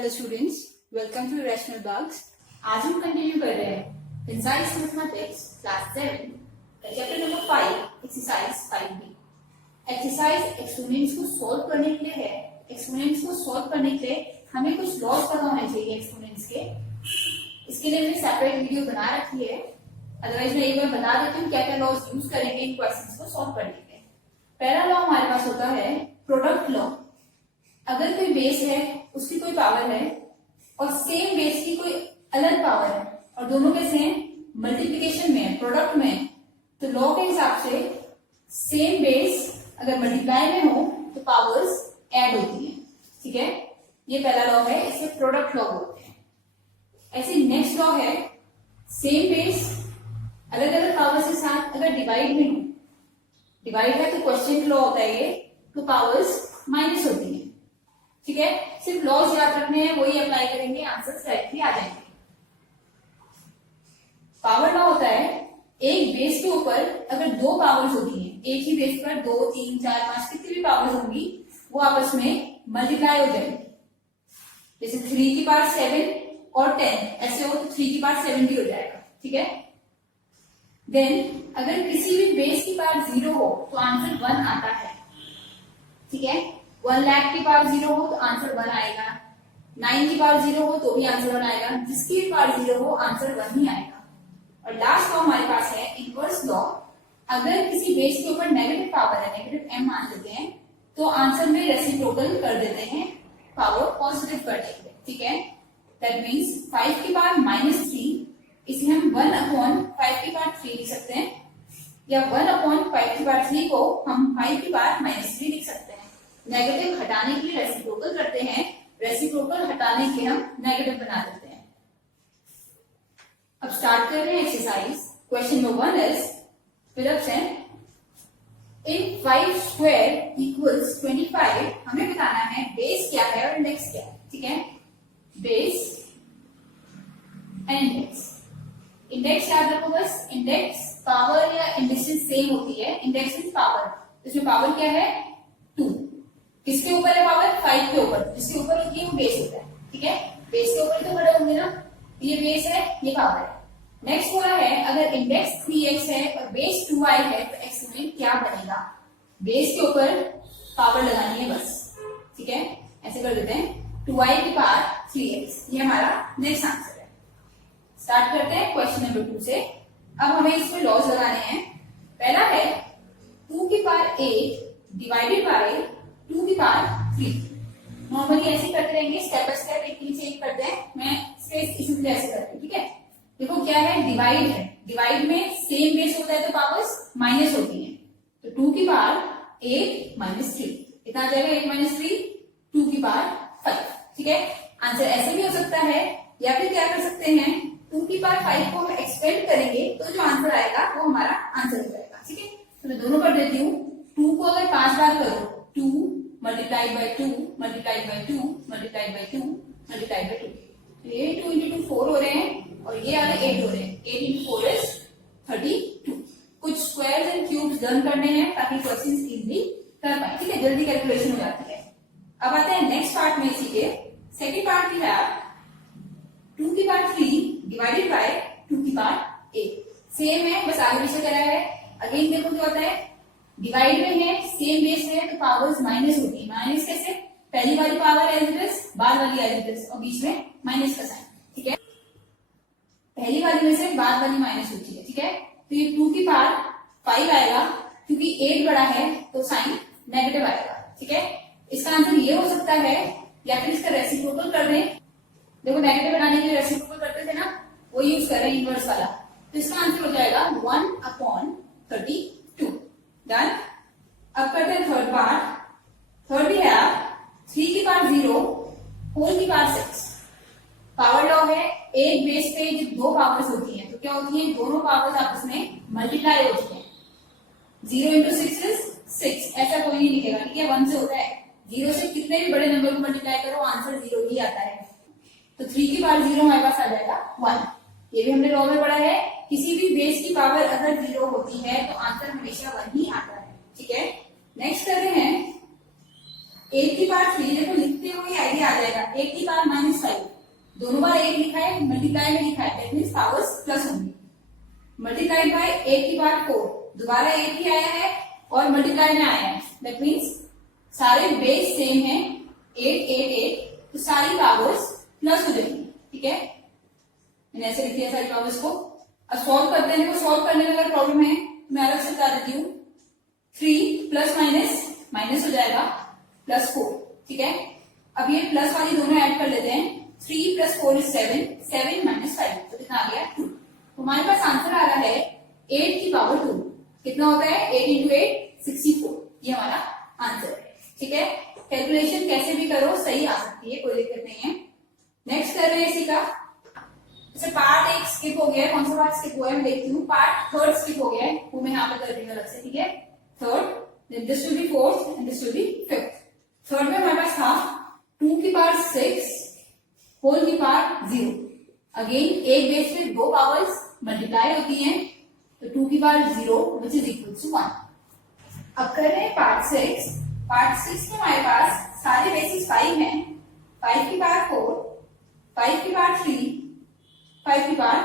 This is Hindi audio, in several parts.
Hello students, welcome to rational bugs. आज हम कंटिन्यू कर रहे हैं concise mathematics class 7 chapter number 5 exercise 5B। Exercise exponents को सॉल्व करने के लिए है। एक्सपोनेंट्स को सॉल्व करने के लिए हमें कुछ लॉज पता होने चाहिए एक्सपोनेंट्स के। इसके लिए मैंने सेपरेट वीडियो बना रखी है, अदरवाइज मैं एक बार बता देती हूँ क्या क्या लॉज यूज करेंगे इन क्वेश्चंस को सॉल्व करने के लिए। पहला लॉ हमारे पास होता है प्रोडक्ट लॉ। अगर कोई बेस है, उसकी कोई पावर है और सेम बेस की कोई अलग पावर है और दोनों कैसे हैं, मल्टीप्लिकेशन में है, प्रोडक्ट में है, तो लॉ के हिसाब से सेम बेस अगर मल्टीप्लाई में हो तो पावर्स ऐड होती हैं। ठीक है, ये पहला लॉ है, इसे प्रोडक्ट लॉ बोलते हैं। ऐसे नेक्स्ट लॉ है सेम बेस अलग अलग पावर्स के साथ अगर डिवाइड में हो, डिवाइड है तो क्वेश्चन लॉ होता है ये, तो पावर्स माइनस होती है। ठीक है, सिर्फ लॉज याद रखने हैं, वही अप्लाई करेंगे, आंसर डायरेक्टली आ जाएंगे। पावर लॉ होता है एक बेस के ऊपर अगर दो पावर्स होती हैं, एक ही बेस पर 2, 3, 4, 5 कितनी भी पावर्स होंगी वो आपस में मल्टीप्लाई हो जाएंगी। जैसे 3 की पावर 7 और 10 ऐसे हो तो 3 की पावर 7 भी हो जाएगा। ठीक है, देन अगर किसी भी बेस की पावर 0 हो तो आंसर 1 आता है। ठीक है, 1 लाख की पावर 0 हो तो आंसर 1 आएगा, 9 की पावर 0 हो तो भी आंसर 1 आएगा, जिसकी भी पावर 0 हो आंसर 1 ही आएगा। और लास्ट लॉ हमारे पास है इनवर्स लॉ। अगर किसी बेस के ऊपर नेगेटिव पावर है, नेगेटिव m मान लेते हैं, तो आंसर में रेसिप्रोकल कर देते हैं पावर पॉजिटिव करने के लिए। ठीक है, दैट मीन्स 5 की पावर -3 इसे हम 1 अपॉन 5 की पावर 3 लिख सकते हैं, या 1 अपॉन 5 की पावर 3 को हम 5 की पावर -3 लिख सकते हैं। नेगेटिव हटाने के लिए रेसिप्रोकल करते हैं, रेसिप्रोकल हटाने के हम नेगेटिव बना देते हैं। अब स्टार्ट कर रहे हैं exercise. Question number 1 is fill-ups हैं। इन 5 स्क्वायर इक्वल्स 25 हमें बताना है बेस क्या है और इंडेक्स क्या है। ठीक है, बेस एंड इंडेक्स। इंडेक्स याद रखो बस, इंडेक्स पावर या इंडेक्सेस सेम होती है। इंडेक्स मींस पावर, इसमें पावर क्या है 2। किसके ऊपर है पावर 5 के ऊपर, जिसके ऊपर होती है वो बेस होता है। ठीक है, बेस के ऊपर तो खड़े होंगे ना, ये बेस है ये पावर है। नेक्स्ट बोला है अगर इंडेक्स 3x है और बेस 2y है तो एक्सपोनेंट क्या बनेगा। बेस के ऊपर पावर लगानी है बस। ठीक है, ऐसे कर देते हैं 2y की पावर 3x, ये हमारा नेक्स्ट आंसर है। स्टार्ट करते हैं क्वेश्चन नंबर 2 से। अब हमें इसमें लॉज लगाने हैं। पहला है 2 की पावर 8 डिवाइडेड बाय 2 की पावर 3। नॉर्मली ऐसे करते रहेंगे, स्टेप बाय स्टेप, एक नीचे एक करते हैं। मैं इसमें ऐसे करती हूँ। ठीक है, देखो क्या है, डिवाइड है, डिवाइड में सेम बेस होता है तो पावर्स माइनस होती हैं। तो 2 की पावर 8 - 3 कितना आ जाएगा, 8 - 3 2 की पावर 5। ठीक है, आंसर ऐसे भी हो सकता है, या फिर क्या कर सकते हैं 2 की पावर 5 को हम एक्सपेंड करेंगे तो जो आंसर आएगा वो हमारा आंसर हो जाएगा। ठीक है, तो मैं दोनों कर देती हूँ। 2 को अगर 5 बार करो, 2 multiplied by 2 multiplied by 2 multiplied by 2 multiplied by 2, ये 2 into 2 4 हो रहे हैं और ये वाले 8 हो रहे हैं। 8 into 4 is 32। कुछ स्क्वायर्स एंड क्यूब्स लर्न करने हैं ताकि क्वेश्चन इजीली कर पाए। ठीक है, जल्दी कैलकुलेशन हो जाती है। अब आते हैं नेक्स्ट पार्ट में। इसी के सेकेंड पार्ट की है 2 की पावर 3 डिवाइडेड बाय 2 की पावर 8। सेम है, बस आगे पीछे करा है। अगेन देखो क्या होता है, डिवाइड में है, सेम बेस है तो पावर्स माइनस होती है। माइनस कैसे, पहली वाली पावर एज इट इज, बाद वाली एज इट इज और बीच में माइनस का साइन। ठीक है, पहली वाली में से बाद वाली माइनस होती है। ठीक है, तो ये 2 की पावर 5 आएगा, क्योंकि 8 बड़ा है तो साइन नेगेटिव आएगा। ठीक है, इसका आंसर ये हो सकता है, या फिर इसका रेसिप्रोकल कर दें। देखो नेगेटिव बनाने के लिए रेसिप्रोकल करते थे ना, वो यूज कर रहे हैं इनवर्स वाला, तो इसका आंसर हो जाएगा 1 अपॉन 32। डन। अब करते हैं थर्ड पार्ट। थर्ड भी है 3 की पावर 0 होल की पावर 6। पावर लॉ है, एक बेस पे जब दो पावर्स होती हैं तो क्या होती है, दोनों पावर्स आपस में मल्टीप्लाई होती हैं। 0 into 6 is 6, ऐसा कोई नहीं लिखेगा। ठीक है, 1 से होता है, 0 से कितने भी बड़े नंबर को मल्टीप्लाई करो आंसर 0 ही आता है। तो 3 की पावर 0 हमारे पास आ जाएगा 1। ये भी हमने लॉ में पढ़ा है, किसी भी बेस की पावर अगर 0 होती है तो आंसर हमेशा 1 ही आता है। ठीक है, नेक्स्ट करते हैं 8 की पावर 3, देखो लिखते हुए आइडिया आ जाएगा, 8 की पावर -5, दोनों बार 8 लिखा है, मल्टीप्लाई में लिखा है, दैट मीन्स पावर्स प्लस होंगी। मल्टीप्लाइड बाय 8 की पावर 4, दोबारा 8 ही आया है और मल्टीप्लाई में आया है, दैट मीन्स सारे बेस सेम है, 8 8 8, तो सारी पावर्स प्लस हो जाएंगी। ठीक है, मैंने ऐसे लिखी है सारी पावर्स को। अब सॉल्व करते हैं, सॉल्व करने में अगर प्रॉब्लम है मैं अलग से बता देती हूँ। 3 प्लस माइनस माइनस हो जाएगा +4। ठीक है, अब ये प्लस वाली दोनों ऐड कर लेते हैं। 3 + 4 is 7, 7 - 5, तो कितना आ गया 2। तो हमारे पास आंसर आ रहा है 8 की पावर 2, कितना होता है 8 × 8 64, ये हमारा आंसर है। ठीक है, कैलकुलेशन कैसे भी करो सही आ सकती है, कोई दिक्कत नहीं है। नेक्स्ट कर रहे हैं इसी का, जैसे पार्ट 1 स्किप हो गया है, कौन सा पार्ट स्किप हुआ है मैं देखती हूँ। पार्ट 3 स्किप हो गया है, वो मैं यहाँ पे कर रही हूँ अलग से। ठीक है, 3rd, then this will be 4th and this will be 5th। 3rd में हमारे पास था 2 की पावर 6 होल की पावर 0। अगेन एक बेस में दो पावर्स मल्टीप्लाई होती हैं, तो 2 की power 0 which is equal to 1। अब कर रहे हैं पार्ट 6। पार्ट 6 में हमारे पास सारे बेसिस 5 हैं, 5 की पावर 4, 5 की पावर 3, 5 की पावर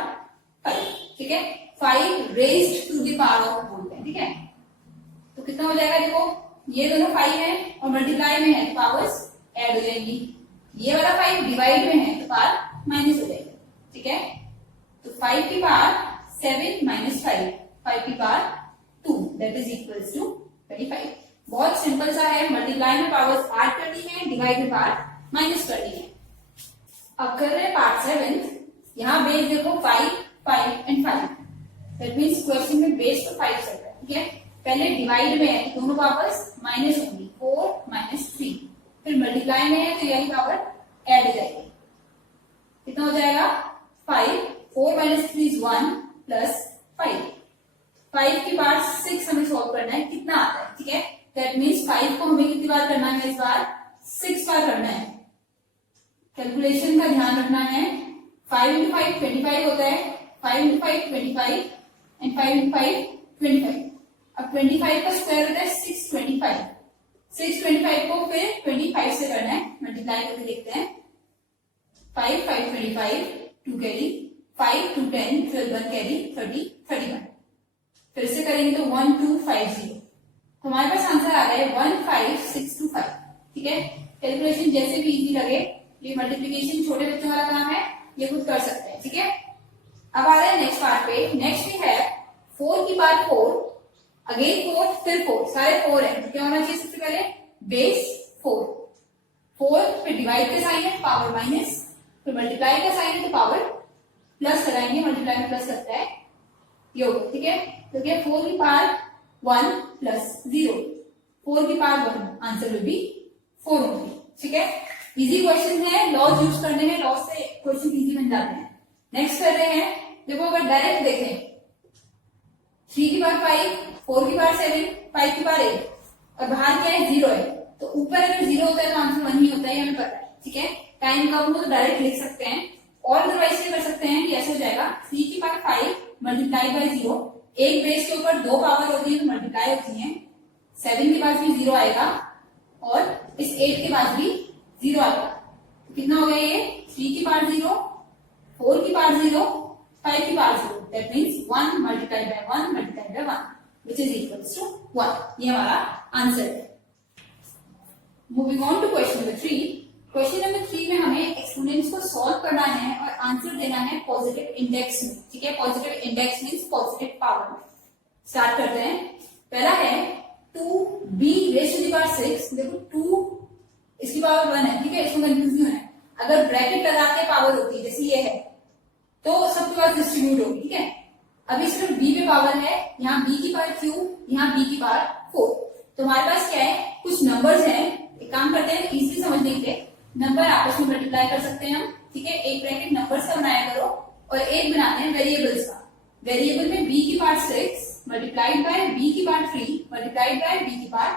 5। ठीक है, 5 raised to the power of बोलते हैं। ठीक है, तो कितना हो जाएगा, देखो ये दोनों 5 है और मल्टीप्लाई में है, पावर्स ऐड हो जाएंगी। ये वाला 5 डिवाइड में है तो पावर माइनस हो जाएगी। ठीक है, तो 5 की पावर 7 - 5, 5 की power 2, that is equal to 25। बहुत सिंपल सा है, मल्टीप्लाई में पावर्स ऐड करनी है, डिवाइड में पावर माइनस करनी है। अब कर रहे हैं पार्ट 7। यहाँ बेस देखो 5 5 एंड 5, दैट मीन्स क्वेश्चन में बेस तो 5 चल रहा है। ठीक है, पहले डिवाइड में है तो दोनों पावर्स माइनस होंगी, 4 - 3, फिर मल्टीप्लाई में है तो यही पावर ऐड हो जाएगी। कितना हो जाएगा 5, 4 - 3 is 1 + 5। 5 की पावर 6 हमें सॉल्व करना है, कितना आता है। ठीक है, दैट मीन्स 5 को हमें कितनी बार करना है, इस बार 6 बार करना है। कैलकुलेशन का ध्यान रखना है, 5 × 5 25 होता है, 5 × 5 25 एंड 5 × 5 25। अब 25 का स्क्वायर होता है 625। 625 को फिर 25 से करना है, मल्टीप्लाई करके देखते हैं। 5 5 25, 2 कैरी, 5 2 10, 12 1 कैरी, 30 31। फिर से करेंगे तो 1 2 5 0, तो हमारे पास आंसर आ रहा है 15625। ठीक है, कैलकुलेशन जैसे भी इजी लगे, ये मल्टीप्लिकेशन छोटे बच्चों वाला काम है, ये खुद कर सकते हैं। ठीक है, अब आ रहे हैं नेक्स्ट पार्ट पे। नेक्स्ट भी है 4 की पावर 4, अगेन 4 फिर 4, सारे 4 है, तो क्या होना चाहिए सबसे पहले बेस 4। 4 फिर डिवाइड का साइन है, पावर माइनस, फिर मल्टीप्लाई का साइन है तो पावर प्लस लगाएंगे, मल्टीप्लाई में प्लस लगता है, ये होगा। ठीक है, तो क्या 4 की पावर 1 + 0, 4 की पावर 1, आंसर विल बी 4 होगी। ठीक है, इजी क्वेश्चन है, लॉज यूज करने हैं, लॉज से क्वेश्चन इजी बन जाते हैं। नेक्स्ट कर रहे हैं, देखो अगर डायरेक्ट देखें 3 की पावर 5, 4 की पावर 7, 5 की पावर 8 और बाहर क्या है 0 है, तो ऊपर अगर 0 होता है तो आंसर 1 ही होता है, हमें पता है। ठीक है, टाइम कम हो तो डायरेक्ट लिख सकते हैं, और अदरवाइज क्या कर सकते हैं कि ऐसे हो जाएगा 3 की पावर 5 मल्टीप्लाई बाय 0, एक बेस के ऊपर दो पावर होती है तो मल्टीप्लाई होती है, 7 के पास भी 0 आएगा और इस 8 के पास भी 0 आएगा, तो कितना हो गया ये 3 की पावर 0, 4 की पावर 0, 5 की power 0, that means 1 multiply by 1 multiply by 1 which is equals to 1। ये हमारा आंसर है। Moving on to question number 3। Question number 3 में हमें एक्सपोनेंट्स को सॉल्व करना है और आंसर देना है पॉजिटिव इंडेक्स में। ठीक है, positive index means positive power में। स्टार्ट करते हैं। पहला है 2b⁻6, देखो 2 इसकी पावर 1 है। ठीक है, इसमें कंफ्यूज नहीं होना है, अगर ब्रैकेट लगा के पावर होती है जैसे ये है तो सबके पास डिस्ट्रीब्यूट होगी। ठीक है, अभी सिर्फ b पे पावर है, यहाँ b की पावर q, यहाँ b की पावर 4, तो हमारे पास क्या है कुछ नंबर्स हैं। एक काम करते हैं इजीली समझने के लिए, नंबर आपस में मल्टीप्लाई कर सकते हैं हम। ठीक है, एक ब्रैकेट नंबर्स का बनाया करो और एक बनाते हैं वेरिएबल्स का। वेरिएबल में b की पावर 6 मल्टीप्लाइड बाय b की पावर 3 मल्टीप्लाइड बाय b की पावर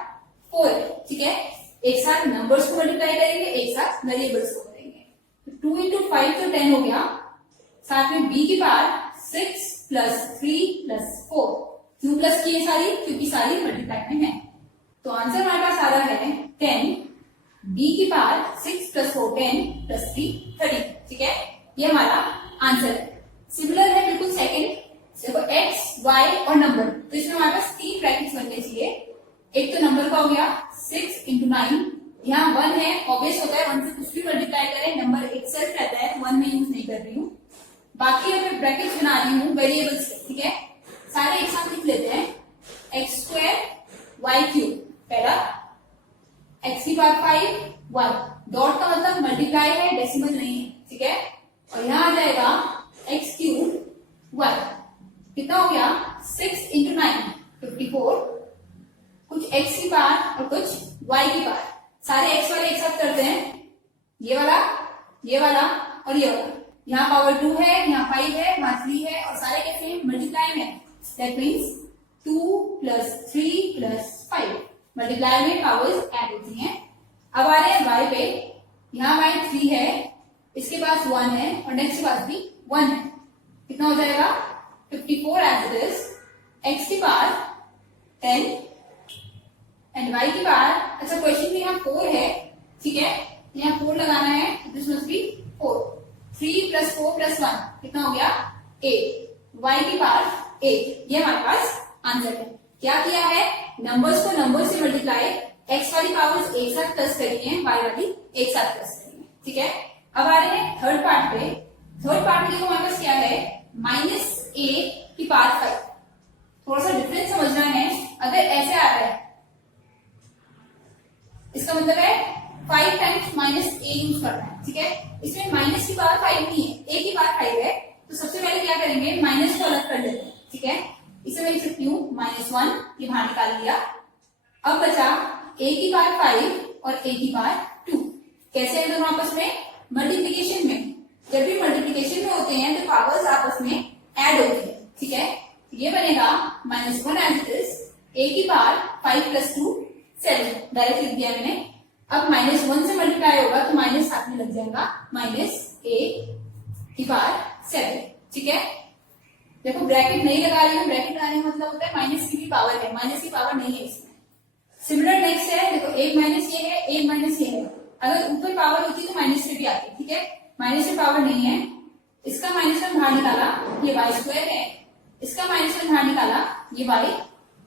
4। ठीक है, एक साथ नंबर्स को मल्टीप्लाई करेंगे, एक साथ वेरिएबल्स को करेंगे। 2 × 5 तो 10 हो गया, साथ में b की पावर 6 + 3 + 4। क्यों प्लस की है सारी, क्योंकि सारी मल्टीप्लाई में है, तो आंसर हमारे पास आ रहा है 10 बी की पावर 6 प्लस 4 10 प्लस 3 30। ठीक है, ये हमारा आंसर है। सिमिलर है बिल्कुल सेकंड, देखो x y और नंबर, तो इसमें हमारे पास 3 ब्रैकेट्स बनने चाहिए। एक तो नंबर का हो गया 6 इंटू 9, यहाँ 1 है, ऑब्वियस होता है 1 से कुछ भी मल्टीप्लाई करें नंबर एक सेल्फ रहता है, 1 में यूज नहीं कर रही हूँ। बाकी मैं ब्रैकेट्स बना रही हूँ वेरिएबल्स, ठीक है, सारे एक साथ लिख लेते हैं। एक्स स्क्वायर वाई क्यूब, पहला एक्स की पावर 5 1, डॉट का मतलब मल्टीप्लाई है, डेसिमल नहीं है, ठीक है। और यहाँ आ जाएगा एक्स क्यूब 1, कितना हो गया 6 इंटू 9 54, कुछ एक्स की पावर और कुछ वाई की पावर, सारे एक्स वाले एक साथ करते हैं, ये वाला और ये वाला। यहाँ पावर 2 है, यहाँ 5 है, वहां 3 है, और सारे कैसे हैं मल्टीप्लाई में। That means 2 plus 3 plus 5, multiply में पावर्स ऐड होती हैं। अब आ रहे हैं वाई पे, यहाँ वाई 3 है, इसके पास 1 है और नेक्स्ट के पास भी 1 है, कितना हो जाएगा 54 एज इट इज। एक्स की पावर 10 एंड वाई की पावर, अच्छा क्वेश्चन में यहाँ 4 है, ठीक है, यहाँ 4 लगाना है, this must be 4। 3 plus 4 plus 1 कितना हो गया 8, वाई की पावर 8, ये हमारे पास आंसर है। क्या किया है, नंबर्स को नंबर से मल्टीप्लाई, एक्स वाली पावर्स एक साथ प्लस करी है, वाई वाली एक साथ प्लस करी है, ठीक है। अब आ रहे हैं थर्ड पार्ट पे। थर्ड पार्ट में हमारे पास क्या है, माइनस ए की पावर 5। थोड़ा सा डिफरेंस समझना है, अगर ऐसे आ रहा है इसका मतलब है 5 टाइम्स माइनस ए यूज करना है, ठीक है। इसमें माइनस की पावर 5 नहीं है, ए की पावर 5 है, तो सबसे पहले क्या करेंगे, माइनस को अलग कर लेते हैं, ठीक है। इसे मैं लिख सकती हूँ -1, ये बाहर निकाल लिया। अब बचा ए की पावर 5 और ए की पावर 2, कैसे है दोनों आपस में, मल्टीप्लीकेशन में। जब भी मल्टीप्लीकेशन में होते हैं तो पावर्स आपस में ऐड होती है, ठीक है। ये बनेगा -1 एज इट इज, ए की पावर 5 प्लस 2 7, डायरेक्ट लिख दिया मैंने। अब -1 से मल्टीप्लाई होगा तो माइनस साथ में लग जाएगा, माइनस ए की पावर 7, ठीक है। देखो ब्रैकेट नहीं लगा रही हूँ, ब्रैकेट लगाने का मतलब होता है माइनस की भी पावर है, माइनस की पावर नहीं है इसमें। सिमिलर नेक्स्ट है, देखो एक माइनस ये है, एक माइनस ये है, अगर ऊपर पावर होती तो माइनस से भी आती, ठीक है। माइनस से पावर नहीं है, इसका माइनस में बाहर निकाला, ये वाई स्क्वायर है, इसका माइनस में बाहर निकाला, ये वाई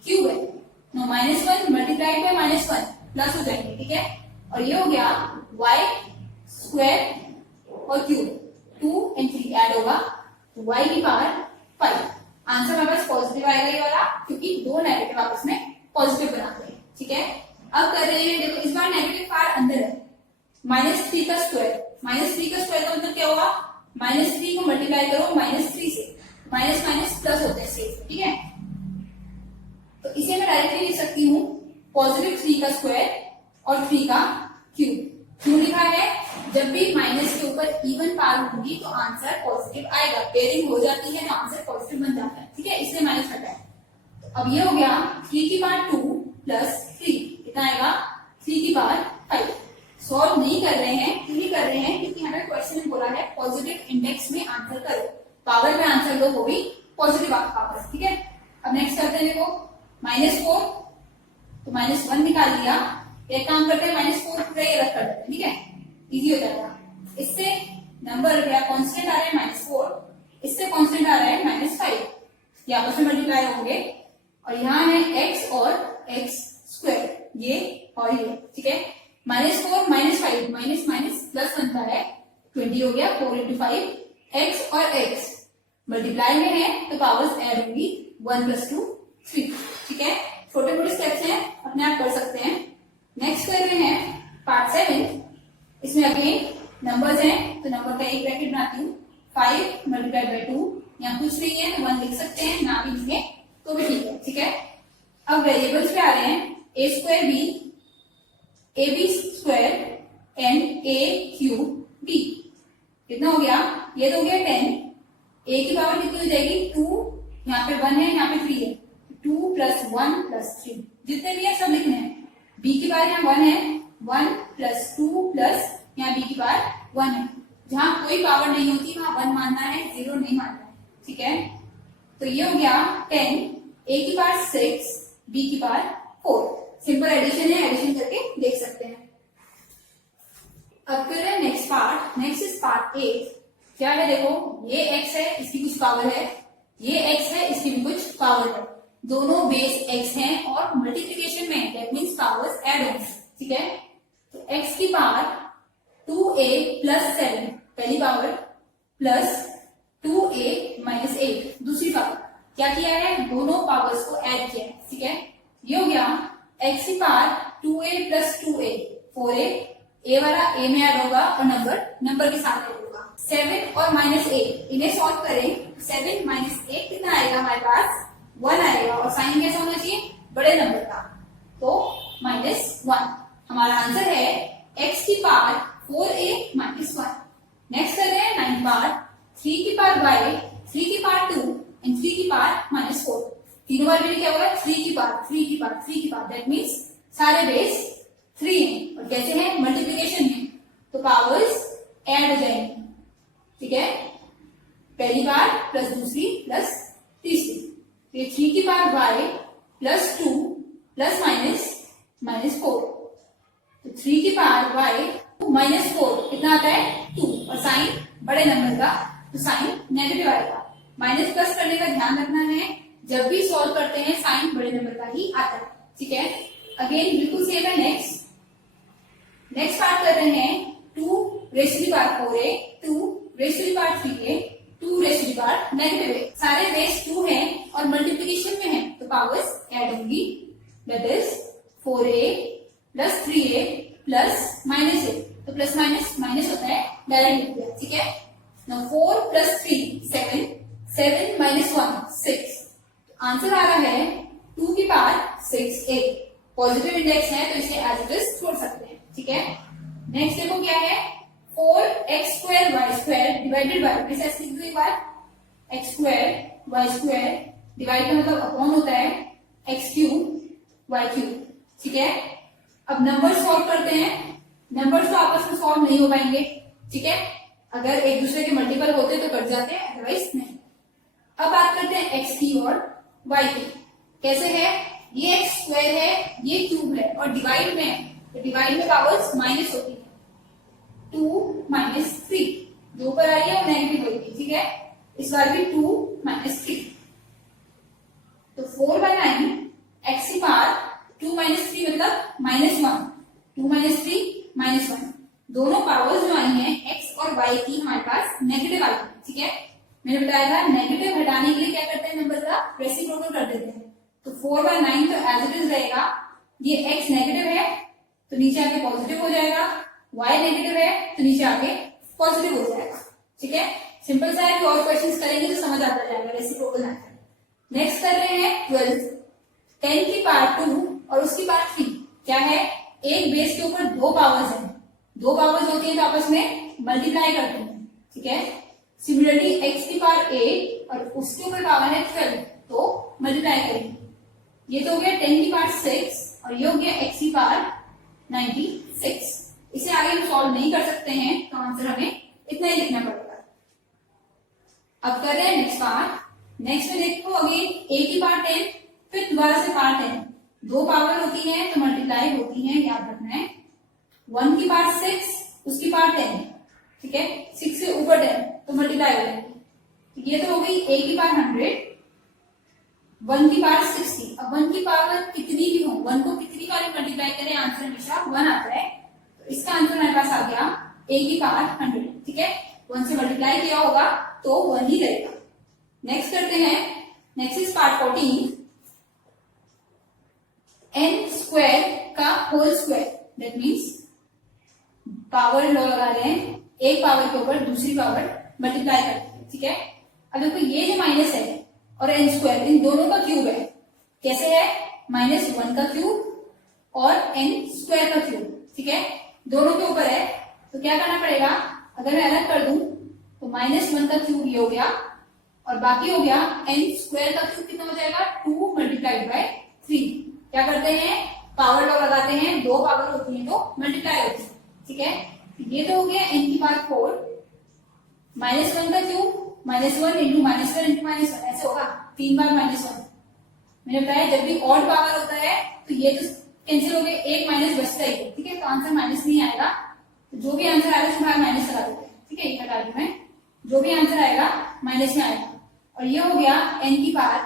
क्यूब है। नो -1 मल्टीप्लाइड बाय -1 प्लस हो जाएंगे, ठीक है। और ये हो गया वाई स्क्वायर और क्यूब, 2 एंड 3 ऐड होगा, तो वाई की पावर 5। आंसर हमारे पास पॉजिटिव आएगा ये वाला, क्योंकि दो नेगेटिव आपस में पॉजिटिव बनाते हैं, ठीक है। अब कर रहे हैं, देखो इस बार नेगेटिव पावर अंदर है, -3 का स्क्वायर, -3 का स्क्वायर का मतलब क्या होगा, -3 को मल्टीप्लाई करो -3 से, माइनस माइनस प्लस होते हैं, ठीक है। तो इसे मैं डायरेक्टली लिख सकती हूँ +3 का स्क्वायर और 3 का क्यूब। क्यों लिखा है, जब भी माइनस के ऊपर इवन पावर होगी तो आंसर पॉजिटिव आएगा, पेयरिंग हो जाती है तो आंसर पॉजिटिव बन जाता है, ठीक है, इसलिए माइनस हटा है। तो अब ये हो गया 3 की पावर 2 प्लस 3, कितना आएगा 3 की पावर 5। सॉल्व नहीं कर रहे हैं, क्यों नहीं कर रहे हैं, क्योंकि हमें क्वेश्चन में बोला है पॉजिटिव इंडेक्स में आंसर करो, पावर में आंसर दो, वो भी पॉजिटिव पावर, ठीक है। अब नेक्स्ट करते हैं, देखो -4, तो -1 निकाल लिया, एक काम करते हैं -4 पूरा ये रख कर देते हैं, ठीक है, इजी हो जाएगा। इससे नंबर क्या कांस्टेंट आ रहा है -4, इससे कांस्टेंट आ रहा है -5, ये आपस में मल्टीप्लाई होंगे, और यहाँ है x और x स्क्वायर, ये और ये, ठीक है। -4 -5 माइनस माइनस प्लस बनता है, 20 हो गया, 4 इंटू 5, x और x मल्टीप्लाई में है तो पावर्स ऐड होंगी, 1 + 2 3, ठीक है। छोटे छोटे स्टेप्स हैं, अपने आप कर सकते हैं। नेक्स्ट कर रहे हैं पार्ट 7, इसमें अगेन नंबर्स हैं, तो नंबर का एक ब्रैकेट बनाती हूँ, 5 × 2, यहाँ कुछ नहीं है तो 1 लिख सकते हैं, ना भी लिखे तो भी ठीक है, ठीक है। अब वेरिएबल्स पे आ रहे हैं, a² b, ab² and a³ b, कितना हो गया, ये तो हो गया 10, a की पावर कितनी हो जाएगी 2, यहाँ पे 1 है, यहाँ पे 3 है, 2 + 1 + 3, जितने भी है सब लिखने हैं। b की पावर यहाँ 1 है, 1 + 2 प्लस यहाँ b की पावर 1 है, जहां कोई पावर नहीं होती वहां 1 मानना है, 0 नहीं मानना है, ठीक है। तो ये हो गया 10, a की पावर 6, b की पावर 4, सिंपल एडिशन है, एडिशन करके देख सकते हैं। अब कर रहे हैं next part. Next is part 8। क्या है देखो, ये x है, इसकी कुछ पावर है, ये x है, इसकी भी कुछ पावर है, दोनों बेस x हैं और मल्टीप्लीकेशन में दैट मीन्स पावर्स ऐड होंगे। ठीक है, तो x की पावर 2a प्लस 7 पहली पावर प्लस 2a माइनस 8 दूसरी पावर। क्या किया है, दोनों पावर्स को ऐड किया है। ठीक है, ये हो गया x की power 2a plus 2a 4a, a वाला a में ऐड होगा और नंबर के साथ ऐड होगा। 7 और माइनस 8 इन्हें सॉल्व करें, 7 माइनस 8 कितना आएगा हमारे पास 1 आएगा और साइन कैसा होना चाहिए, बड़े नंबर का, तो -1। हमारा आंसर है x की पावर 4a माइनस 1। नेक्स्ट कर रहे हैं 9 पावर, 3 की पावर y, 3 की पावर 2 एंड 3 की पावर -4। तीनों बार में क्या होगा, 3 की पावर 3 की पावर 3 की पावर, दैट मीन्स सारे बेस 3 हैं और कैसे हैं, मल्टीप्लीकेशन में, तो पावर्स ऐड हो जाएंगे। ठीक है, पहली बार प्लस दूसरी प्लस तीसरी, तो ये 3 की पावर y प्लस 2 प्लस -4, तो 3 की पावर y -4 कितना आता है 2 और साइन बड़े नंबर का, तो साइन नेगेटिव आएगा। माइनस प्लस करने का ध्यान रखना है, जब भी सॉल्व करते हैं साइन बड़े नंबर का ही आता है। ठीक है, अगेन बिल्कुल सेम है। नेक्स्ट पार्ट कर रहे हैं 2 raise to the power 4a, 2 raise to the power 3a, 2 raise to the power negative a। सारे बेस 2 हैं और मल्टीप्लीकेशन में है, तो पावर्स ऐड होंगी, that is 4a plus 3a plus -a, तो प्लस माइनस माइनस होता है, डायरेक्ट लिख दिया। ठीक है, नाउ 4 प्लस 3 7, 7 माइनस 1 6, आंसर आ रहा है 2 की पावर 6a। पॉजिटिव इंडेक्स है तो इसे एज इट इज छोड़ सकते हैं। ठीक है, नेक्स्ट देखो क्या है, 4x² y² डिवाइडेड बाय, इसे ऐसे लिख दो एक बार, x² y² डिवाइड का मतलब अपॉन होता है x³ y³। ठीक है, अब नंबर सॉल्व करते हैं, नंबर्स तो आपस में सॉल्व नहीं हो पाएंगे। ठीक है, अगर एक दूसरे के मल्टीपल होते तो कट जाते हैं, अदरवाइज नहीं। अब बात करते हैं x की और y की। कैसे है, ये x² है, ये क्यूब है और डिवाइड में है, तो डिवाइड में पावर्स माइनस होती है, 2 माइनस 3 जो ऊपर आ रही है वो नेगेटिव होगी। ठीक है, इस बार भी 2 माइनस 3, तो 4/9 x की पावर 2 माइनस 3 मतलब -1, 2 माइनस 3 -1, दोनों पावर्स जो आई हैं x और y की हमारे पास नेगेटिव आई है। ठीक है, मैंने बताया था नेगेटिव हटाने के लिए क्या करते हैं, नंबर का रेसिप्रोकल कर देते हैं, तो 4/9 तो एज इट इज रहेगा। ये x नेगेटिव है तो नीचे आके पॉजिटिव हो जाएगा, y नेगेटिव है तो नीचे आके पॉजिटिव हो जाएगा। ठीक है, सिंपल सा है कि और क्वेश्चंस करेंगे तो समझ आता जाएगा रेसिप्रोकल मेथड। नेक्स्ट कर रहे हैं 12, 10 की पावर 2 और उसकी पावर 3। क्या है, एक बेस के ऊपर 2 पावर्स हैं, 2 पावर्स होती है तो आपस में मल्टीप्लाई करते हैं। ठीक है, सिमिलरली x की पावर 8 और उसके ऊपर पावर है 12, तो मल्टीप्लाई करेंगे। ये तो हो गया 10 की पावर 6 और ये हो गया x की पावर 96। इसे आगे हम सॉल्व नहीं कर सकते हैं, तो आंसर हमें इतना ही लिखना पड़ेगा। अब कर रहे हैं नेक्स्ट पार्ट। नेक्स्ट में देखो अगेन a की पावर 10, फिर दोबारा से पावर 10, 2 पावर होती है तो मल्टीप्लाई होती है, याद रखना है। 1 की पावर 6 उसकी पावर 10, ठीक है, 6 से ऊपर 10 तो मल्टीप्लाई हो जाएगी। ये तो हो गई a की पावर 100, 1 की पावर 60। अब 1 की पावर कितनी भी हो, 1 को कितनी बार मल्टीप्लाई करें आंसर हमेशा 1 आता है, तो इसका आंसर हमारे पास आ गया a की पावर 100। ठीक है, 1 से मल्टीप्लाई किया होगा तो 1 ही रहेगा। नेक्स्ट करते हैं, next is part 14, n square का whole square, that means power law लगा रहे हैं, एक पावर के ऊपर दूसरी पावर मल्टीप्लाई करते हैं। ठीक है, अब देखो ये जो माइनस है और एन स्क्वायर इन दोनों का क्यूब है। कैसे है, -1 का क्यूब और एन स्क्वायर का क्यूब। ठीक है, दोनों के ऊपर है तो क्या करना पड़ेगा, अगर मैं अलग कर दूं तो -1 का क्यूब ये हो गया और बाकी हो गया एन स्क्वायर का क्यूब कितना हो जाएगा 2 मल्टीप्लाइड बाय 3। क्या करते हैं, पावर लॉ लगाते हैं, 2 पावर होती है तो मल्टीप्लाई होती है। ठीक है, ये तो हो गया n की पावर 4, -1 का क्यूब -1 इंटू -1 इंटू -1 ऐसे होगा 3 बार -1। मैंने बताया जब भी ऑड पावर होता है तो ये तो कैंसिल हो गए, एक माइनस बचता ही है। ठीक है, तो आंसर माइनस नहीं आएगा, तो जो भी आंसर आएगा उसमें माइनस लगा देते हैं, ठीक है, ये हटा दूं मैं, जो भी आंसर आएगा माइनस में आएगा। और ये हो गया n की पावर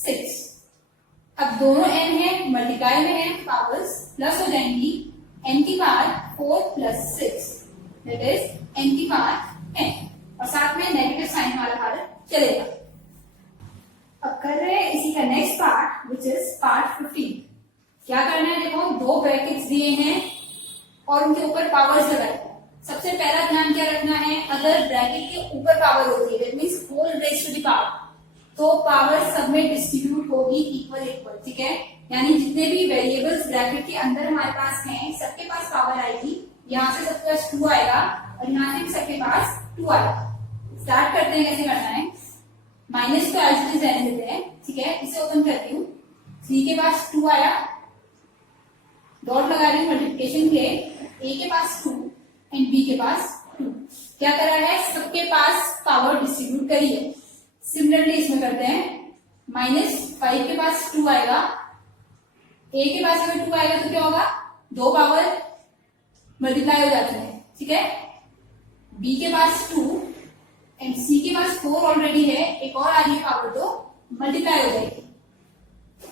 6। अब दोनों n है, मल्टीप्लाई में है, पावर्स प्लस हो जाएंगी, n की power 4 plus 6 that is n की पावर n, और साथ में नेगेटिव साइन वाला पार्ट चलेगा। अब कर रहे हैं इसी का next part which is part 15। क्या करना है, देखो दो ब्रैकेट्स दिए हैं और उनके ऊपर पावर्स लगाए हैं। सबसे पहला ध्यान क्या रखना है, अगर ब्रैकेट के ऊपर पावर होती है that means whole raise to the power, तो पावर सब में डिस्ट्रीब्यूट होगी इक्वल इक्वल, ठीक है, यानी जितने भी वेरिएबल्स ब्रैकेट के अंदर हमारे पास हैं सबके पास पावर आएगी। यहाँ से सबके पास 2 आएगा और यहाँ से भी सबके पास 2 आएगा। स्टार्ट करते हैं, कैसे करना है, माइनस को एज इट इज रहने देते हैं, ठीक है, इसे ओपन करती हूँ, 3 के पास 2 आया, डॉट लगा रही हूँ मल्टीप्लिकेशन के, a के पास 2 एंड b के पास 2। क्या करा है, सबके पास पावर डिस्ट्रीब्यूट करी है। सिमिलरली इसमें करते हैं, -5 के पास 2 आएगा, a के पास अगर 2 आएगा तो क्या होगा, 2 पावर मल्टीप्लाई हो जाती है, ठीक है, b के पास 2 एंड c के पास 4 ऑलरेडी है, एक और आ रही है पावर तो मल्टीप्लाई हो जाएगी।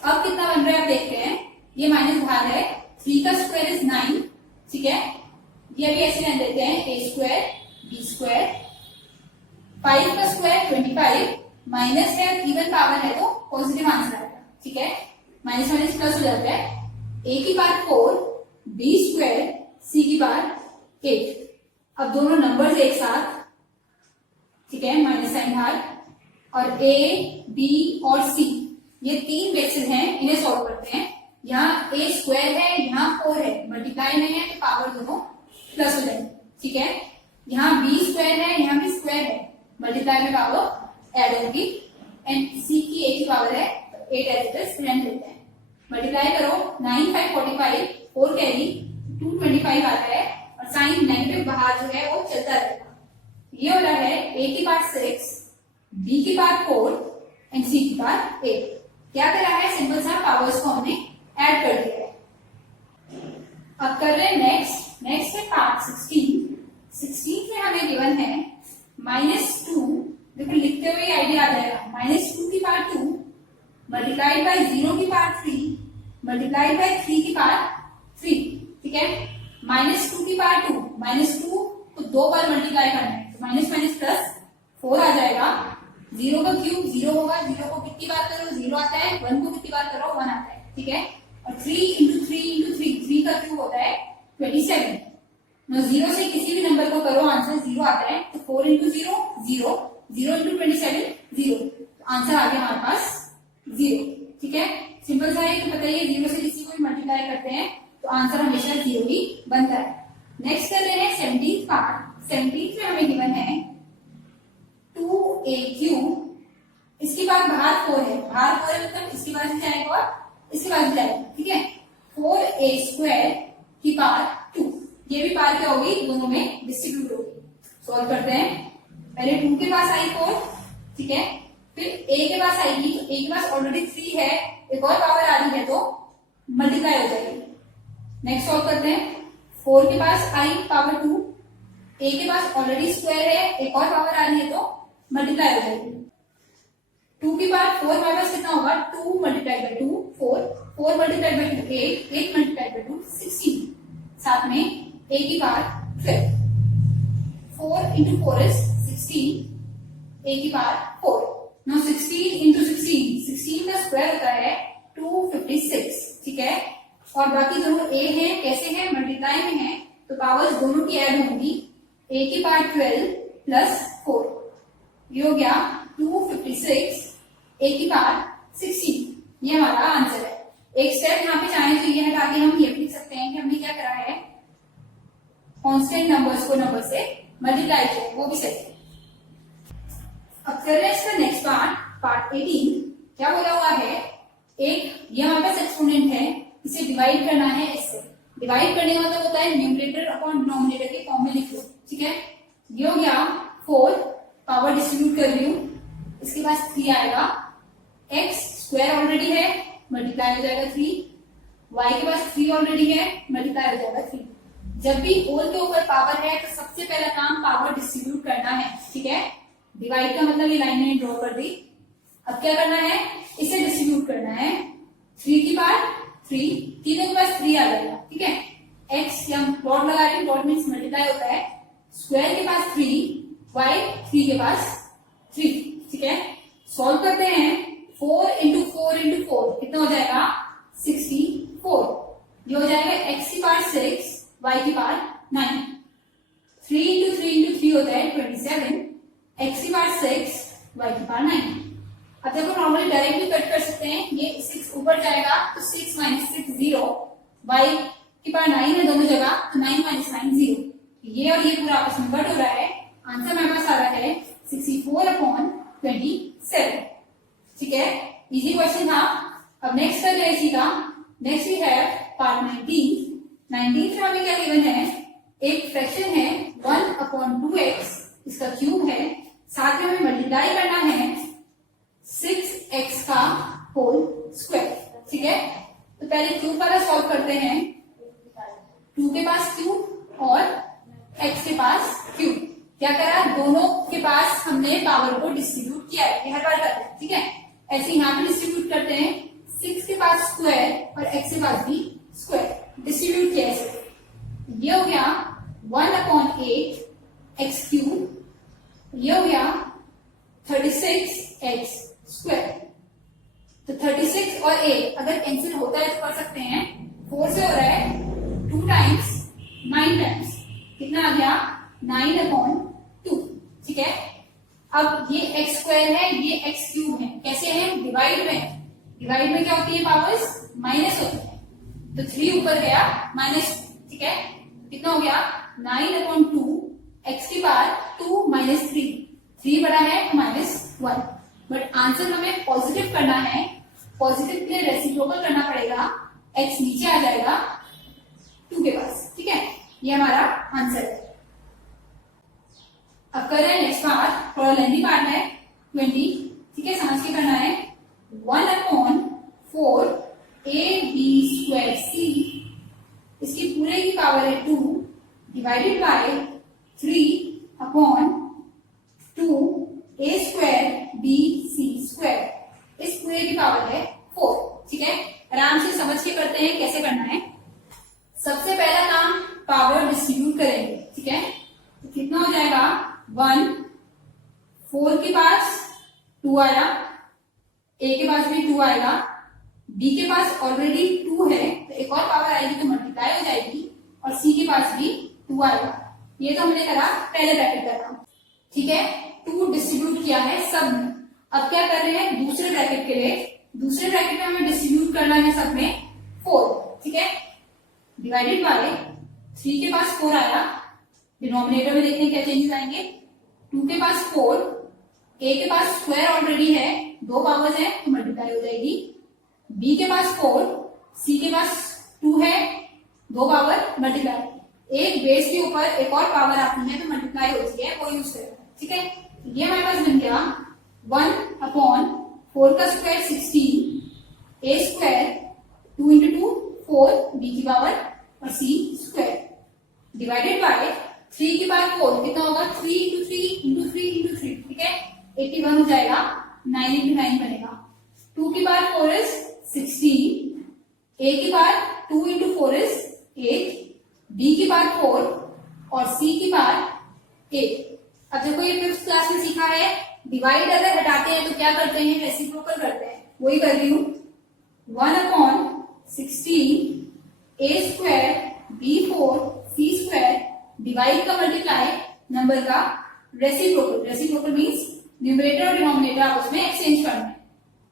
अब कितना बन रहा है आप देखते हैं, ये माइनस बाहर है, 3 का स्क्वायर इज 9, ठीक है, ये अभी ऐसे रहने देते हैं, a स्क्वायर b स्क्वायर, 5 का स्क्वायर 25, माइनस है इवन पावर है तो पॉजिटिव आंसर आएगा, ठीक है, माइनस माइनस प्लस हो जाता है, a की पावर 4, b स्क्वायर, c की पावर 8। अब दोनों नंबर्स एक साथ, ठीक है, माइनस साइन बाहर, और a b और c ये 3 बेसिस हैं, इन्हें सॉल्व करते हैं। यहाँ a स्क्वायर है, यहाँ 4 है, मल्टीप्लाई में है तो पावर दोनों प्लस हो जाएंगे, ठीक है, यहाँ b स्क्वायर है, यहाँ भी स्क्वायर है, मल्टीप्लाई में पावर ऐड होगी, एंड c की a की पावर है 8 एज इट इज रहने देते हैं। मल्टीप्लाई करो, 9 5 45, 4 कैरी 225 आता है, और साइन नेगेटिव बाहर जो है वो चलता रहेगा। ये वाला है a की पावर 6, b की पावर 4 एंड c की पावर 8। क्या करा है, सिंपल सा पावर्स को हमने ऐड कर दिया है। अब कर रहे हैं नेक्स्ट है पार्ट 16 में हमें गिवन है -2, देखो लिखते हुए आइडिया आ जाएगा, -2 की पावर 2 मल्टीप्लाइड बाय 0 की पावर 3 मल्टीप्लाइड बाय 3 की पावर 3, ठीक है, -2 की पावर 2, -2 को 2 बार मल्टीप्लाई करना है तो माइनस माइनस प्लस 4 आ जाएगा, 0 का क्यूब 0 होगा, 0 को कितनी बार करो 0 आता है, 1 को कितनी बार करो 1 आता है, ठीक है, और 3 इंटू 3 इंटू 3 का क्यूब होता है 27। 0 से किसी भी नंबर को करो आंसर 0 आता है, तो 4 इंटू 0 0, 0 इंटू 27 0, तो आंसर आ गया हमारे पास 0, ठीक है, सिंपल सा है, तो बताइए 0 से किसी को भी मल्टीप्लाई करते हैं तो आंसर हमेशा 0 ही बनता है। नेक्स्ट कर रहे हैं 17th पार्ट। 17th में हमें गिवन है 2a क्यूब, इसके बाद बाहर 4 है, बाहर 4 है मतलब इसके बाद भी जाएगा और इसके बाद भी जाएगा, ठीक है, 4a स्क्वायर की पावर 2, ये भी पावर क्या होगी, दोनों में डिस्ट्रीब्यूट होगी। सॉल्व करते हैं, पहले 2 के पास आई 4, ठीक है, फिर a के पास आएगी, तो a के पास ऑलरेडी 3 है, एक और पावर आ रही है तो मल्टीप्लाई हो जाएगी। नेक्स्ट सॉल्व करते हैं, 4 के पास आई पावर 2, a के पास ऑलरेडी स्क्वायर है, एक और पावर आ रही है तो मल्टीप्लाई हो जाएगी। 2 की पावर 4 हमारे पास कितना होगा, 2 multiply by 2 4, 4 multiply by 2 8, 8 multiply by 2 16, साथ में a की पावर 12, 4 इंटू 4 इज 16, a की पावर 4। नाउ 16 इंटू 16 का स्क्वायर होता है 256, ठीक है, और बाकी दोनों a है, कैसे है, मल्टीप्लाई में है, तो पावर्स दोनों की ऐड होंगी, a की पावर 12 प्लस 4, ये हो गया 256, a की पावर 16, ये हमारा आंसर है। एक स्टेप यहाँ पे चाहें तो ये हटा के हम ये भी लिख सकते हैं कि हमने क्या करा है, कांस्टेंट नंबर्स को नंबर से मल्टीप्लाई किया, वो भी सही है। अब कर रहे हैं इसका नेक्स्ट पार्ट 18। क्या बोला हुआ है, एक ये हमारे पास एक्सपोनेंट है, इसे डिवाइड करना है इससे। डिवाइड करने का मतलब होता है न्यूमरेटर अपॉन डिनोमिनेटर के फॉर्म में लिख लो, ठीक है, ये हो गया 4, पावर डिस्ट्रीब्यूट कर रही हूँ, इसके पास 3 आएगा, x स्क्वायर ऑलरेडी है, मल्टीप्लाई हो जाएगा 3, y के पास 3 ऑलरेडी है, मल्टीप्लाई हो जाएगा 3, जब भी होल के ऊपर पावर है तो सबसे पहला काम पावर डिस्ट्रीब्यूट करना है, ठीक है। डिवाइड का मतलब ये लाइन मैंने ड्रॉ कर दी। अब क्या करना है, इसे डिस्ट्रीब्यूट करना है। 3 की पावर 3, तीनों के पास 3 आ जाएगा, ठीक है। x या डॉट लगा रही हूँ, डॉट मीन्स मल्टीप्लाई होता है। स्क्वायर के पास 3, y 3 के पास 3, ठीक है। सॉल्व करते हैं। 4 इंटू 4 इंटू 4 कितना हो जाएगा, 64। ये हो जाएगा x की पावर 6, y की पावर 9। 3 इंटू 3 इंटू 3 होता है 27, x की पावर 6, y की पावर 9। अब देखो नॉर्मली डायरेक्टली कट कर सकते हैं, ये 6 ऊपर जाएगा तो 6 माइनस 6 0, y की पावर 9 है दोनों जगह तो 9 माइनस 9 0। ये और ये पूरा आपस में कट हो रहा है। आंसर मेरे पास आ रहा है 64/27, ठीक है। इजी क्वेश्चन था। अब नेक्स्ट कर रहे इसी का। नेक्स्ट वी हैव पार्ट 19 में हमें क्या गिवन है, एक फ्रैक्शन है 1/2x, इसका क्यूब है, साथ में हमें मल्टीप्लाई करना है 6x का होल स्क्वायर, ठीक है। तो पहले क्यूब वाला सॉल्व करते हैं। 2 के पास क्यूब और x के पास क्यूब, क्या करा, दोनों के पास हमने पावर को डिस्ट्रीब्यूट किया है, हर बार करते हैं, ठीक है। ऐसे यहाँ पे डिस्ट्रीब्यूट करते हैं। 6 के पास स्क्वायर और x के पास भी स्क्वायर डिस्ट्रीब्यूट किया है। ये हो गया 1/8 x क्यूब, ये हो गया 36x स्क्वायर। तो 36 और 8 अगर कैंसिल होता है तो कर सकते हैं। 4 से हो रहा है 2 टाइम्स 9 टाइम्स, कितना आ गया 9/2, ठीक है। अब ये x स्क्वायर है, ये x क्यूब है, कैसे है, डिवाइड में। डिवाइड में क्या होती है, पावर्स माइनस होती है, तो 3 ऊपर गया माइनस, ठीक है। कितना हो गया 9/2, x की पावर 2 माइनस 3 बड़ा है तो -1। बट आंसर हमें पॉजिटिव करना है, पॉजिटिव के लिए रेसिप्रोकल करना पड़ेगा, x नीचे आ जाएगा 2 के पास, ठीक है। ये हमारा आंसर है। अब कर रहे हैं नेक्स्ट पार्ट, थोड़ा लेंथी पार्ट है 20, ठीक है, समझ के करना है। 1/4 ab²c, इसकी पूरे की पावर है 2 डिवाइडेड बाय 3/2 a²bc², इस पूरे की पावर है 4, ठीक है। आराम से समझ के करते हैं कैसे करना है। सबसे पहला काम पावर डिस्ट्रीब्यूट करेंगे, ठीक है। तो कितना हो जाएगा 1, 4 के पास 2 आया, a के पास भी 2 आएगा, b के पास ऑलरेडी 2 है तो एक और पावर आएगी तो मल्टीप्लाई हो जाएगी, और c के पास भी 2 आएगा। ये तो हमने करा पहले ब्रैकेट का काम, ठीक है। 2 डिस्ट्रीब्यूट किया है सब में। अब क्या कर रहे हैं दूसरे ब्रैकेट के लिए, दूसरे ब्रैकेट में हमें डिस्ट्रीब्यूट करना है सब में 4, ठीक है। डिवाइडेड बाय 3 के पास 4 आया, डिनोमिनेटर में देखते हैं क्या चेंजेस आएंगे। 2 के पास 4, a के पास स्क्वायर ऑलरेडी है, 2 पावर्स है तो मल्टीप्लाई हो जाएगी। b के पास 4, c के पास 2 है, 2 पावर मल्टीप्लाई। एक बेस के ऊपर एक और पावर आती है तो मल्टीप्लाई होती है, वो यूज करें, ठीक है। ये हमारे पास बन गया 1/4 का स्क्वायर 16, a² 2 इंटू 2 4, b की पावर और c स्क्वायर डिवाइडेड बाय 3 की पावर 4, कितना होगा 3 इंटू 3 इंटू 3 इंटू 3, ठीक है। 81 हो जाएगा, 9 इंटू 9 बनेगा। 2 की पावर 4 इज 16, a की पावर 2 इंटू 4 इज 8, b की पावर 4 और c की पावर 8। अब देखो ये 5th क्लास में सीखा है, डिवाइड अगर हटाते हैं तो क्या करते हैं, रेसिप्रोकल करते हैं, वही कर रही हूं। 1/16 a² b4 c² डिवाइड का मल्टीप्लाई, नंबर का रेसिप्रोकल। रेसिप्रोकल मींस न्यूमरेटर और डिनोमिनेटर आपस में एक्सचेंज करना है।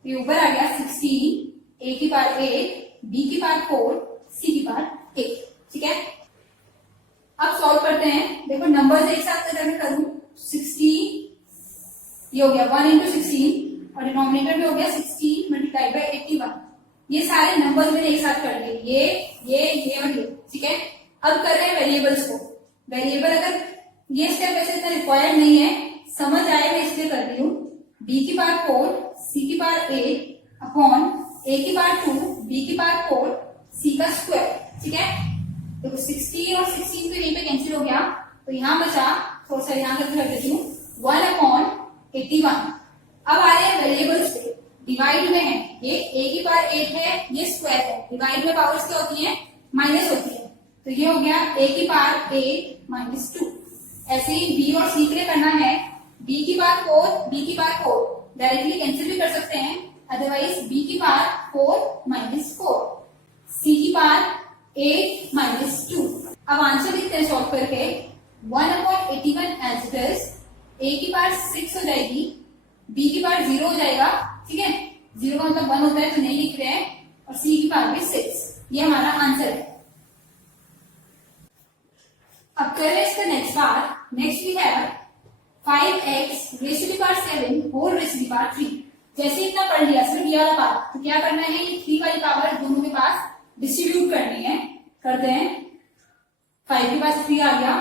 ये ऊपर आ गया 16, a की पावर 8, b की पावर 4, c की पावर 8, ठीक है। अब सॉल्व करते हैं। देखो नंबर्स एक साथ अगर मैं करूं 16, ये हो गया 1 इंटू 16 और डिनोमिनेटर में हो गया 16 मल्टीप्लाई बाय 81। ये सारे नंबर्स मैंने एक साथ कर लिए, ये और ये, ठीक है। अब कर रहे हैं वेरिएबल्स को। वेरिएबल अगर ये स्टेप वैसे इतना रिक्वायर्ड नहीं है, समझ आएगा इसलिए कर रही हूँ। b की पावर 4, c की पावर 8 अपॉन a की पावर 2, b की पावर 4, c का स्क्वायर, ठीक है। देखो 16 और 16 तो यहीं पे कैंसिल हो गया, तो यहाँ बचा, थोड़ा सा यहाँ करके रख देती हूँ, 1/81। अब आ रहे हैं वेरिएबल्स पे, डिवाइड में है, ये a की पावर 8 है, ये स्क्वायर है, डिवाइड में पावर्स क्या होती है, माइनस होती है, तो ये हो गया a की पावर 8 - 2। ऐसे ही b और c के लिए करना है, b की पावर 4, b की पावर 4 डायरेक्टली कैंसिल भी कर सकते हैं, अदरवाइज b की पावर 4 - 4, c की पावर 8 - 2। अब आंसर लिखते हैं सॉल्व करके, 1/81 एज इट इज, a की पावर 6 हो जाएगी, b की पावर 0 हो जाएगा, ठीक है, 0 का मतलब 1 होता है तो नहीं लिख रहे हैं, और c की पावर भी 6, ये हमारा आंसर है। अब कर रहे हैं इसका next part. Next we have 5x raised to the power 7 whole raised to the power 3। जैसे इतना पढ़ लिया सिर्फ ये वाला पार्ट, तो क्या करना है, ये 3 वाली पावर दोनों के पास डिस्ट्रीब्यूट करनी है, करते हैं। 5 के पास 3 आ गया,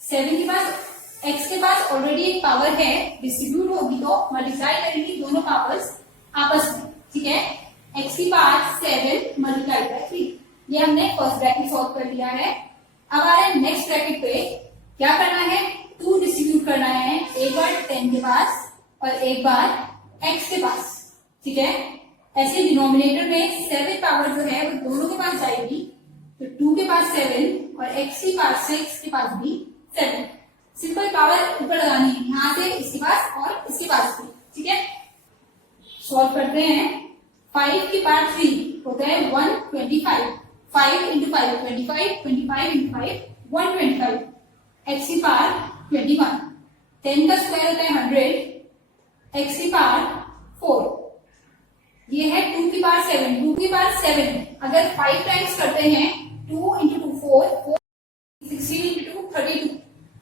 7 के पास, x के पास ऑलरेडी एक पावर है, डिस्ट्रीब्यूट होगी तो मल्टीप्लाई करेंगे दोनों पावर्स आपस में, ठीक है, x की पावर 7 मल्टीप्लाई बाय 3, ये हमने फर्स्ट ब्रैकेट सॉल्व कर लिया है। अब आ रहे हैं नेक्स्ट ब्रैकेट पे, क्या करना है, 2 डिस्ट्रीब्यूट करना है, एक बार 10 के पास और एक बार x के पास, ठीक है। ऐसे डिनोमिनेटर में 7 पावर जो है वो दोनों के पास जाएगी, तो 2 के पास 7 और x की पावर 6 के पास भी 7, सिंपल पावर ऊपर लगानी है, यहाँ से इसके पास और इसके पास भी, ठीक है। सॉल्व करते हैं, 5 की पावर 3 होता है 125, 5 × 5 25, 25 × 5 125, x की पावर 21, 10 का स्क्वायर होता है 100, x की पावर 4, ये है 2 की पावर 7, 2 की पावर 7 अगर 5 टाइम्स करते हैं, 2 × 2 4, 16 × 2 32,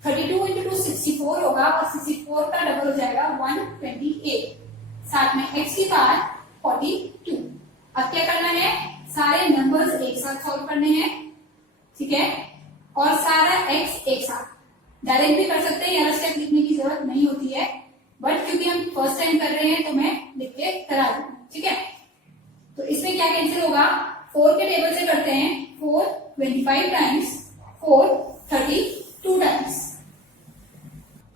32 × 2 64 होगा, और 64 का डबल हो जाएगा 128, साथ में x की पावर 42। अब क्या करना है, सारे नंबर्स एक साथ सॉल्व करने हैं, ठीक है, और सारा x एक साथ, डायरेक्ट भी कर सकते हैं, यहाँ स्टेप लिखने की जरूरत नहीं होती है, बट क्योंकि हम फर्स्ट टाइम कर रहे हैं तो मैं लिख के करा दूंगी, ठीक है। तो इसमें क्या कैंसिल होगा, 4 के टेबल से करते हैं, 4 25 टाइम्स, 4 32 टाइम्स।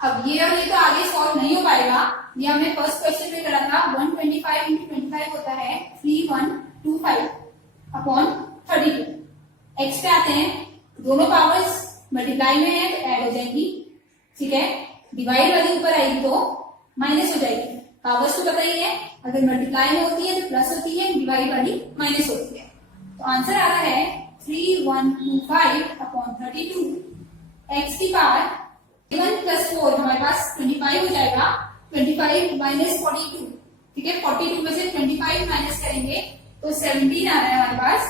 अब ये और ये तो आगे सॉल्व नहीं हो पाएगा, ये हमने फर्स्ट क्वेश्चन में करा था, 125 × 25 होता है 3125 अपॉन 32। एक्स पे आते हैं, दोनों पावर्स मल्टीप्लाई में है तो ऐड हो जाएंगी, ठीक है, डिवाइड वाली ऊपर आएगी तो माइनस हो जाएगी, पावर्स तो पता ही है, अगर मल्टीप्लाई में होती है तो प्लस होती है, डिवाइड वाली माइनस होती है, तो आंसर आ रहा है 3125 अपॉन 32, एक्स की पावर 1 + 4 हमारे पास 25 हो जाएगा, 25 - 42, ठीक है, 42 में से 25 माइनस करेंगे तो 17 आ रहा है हमारे पास,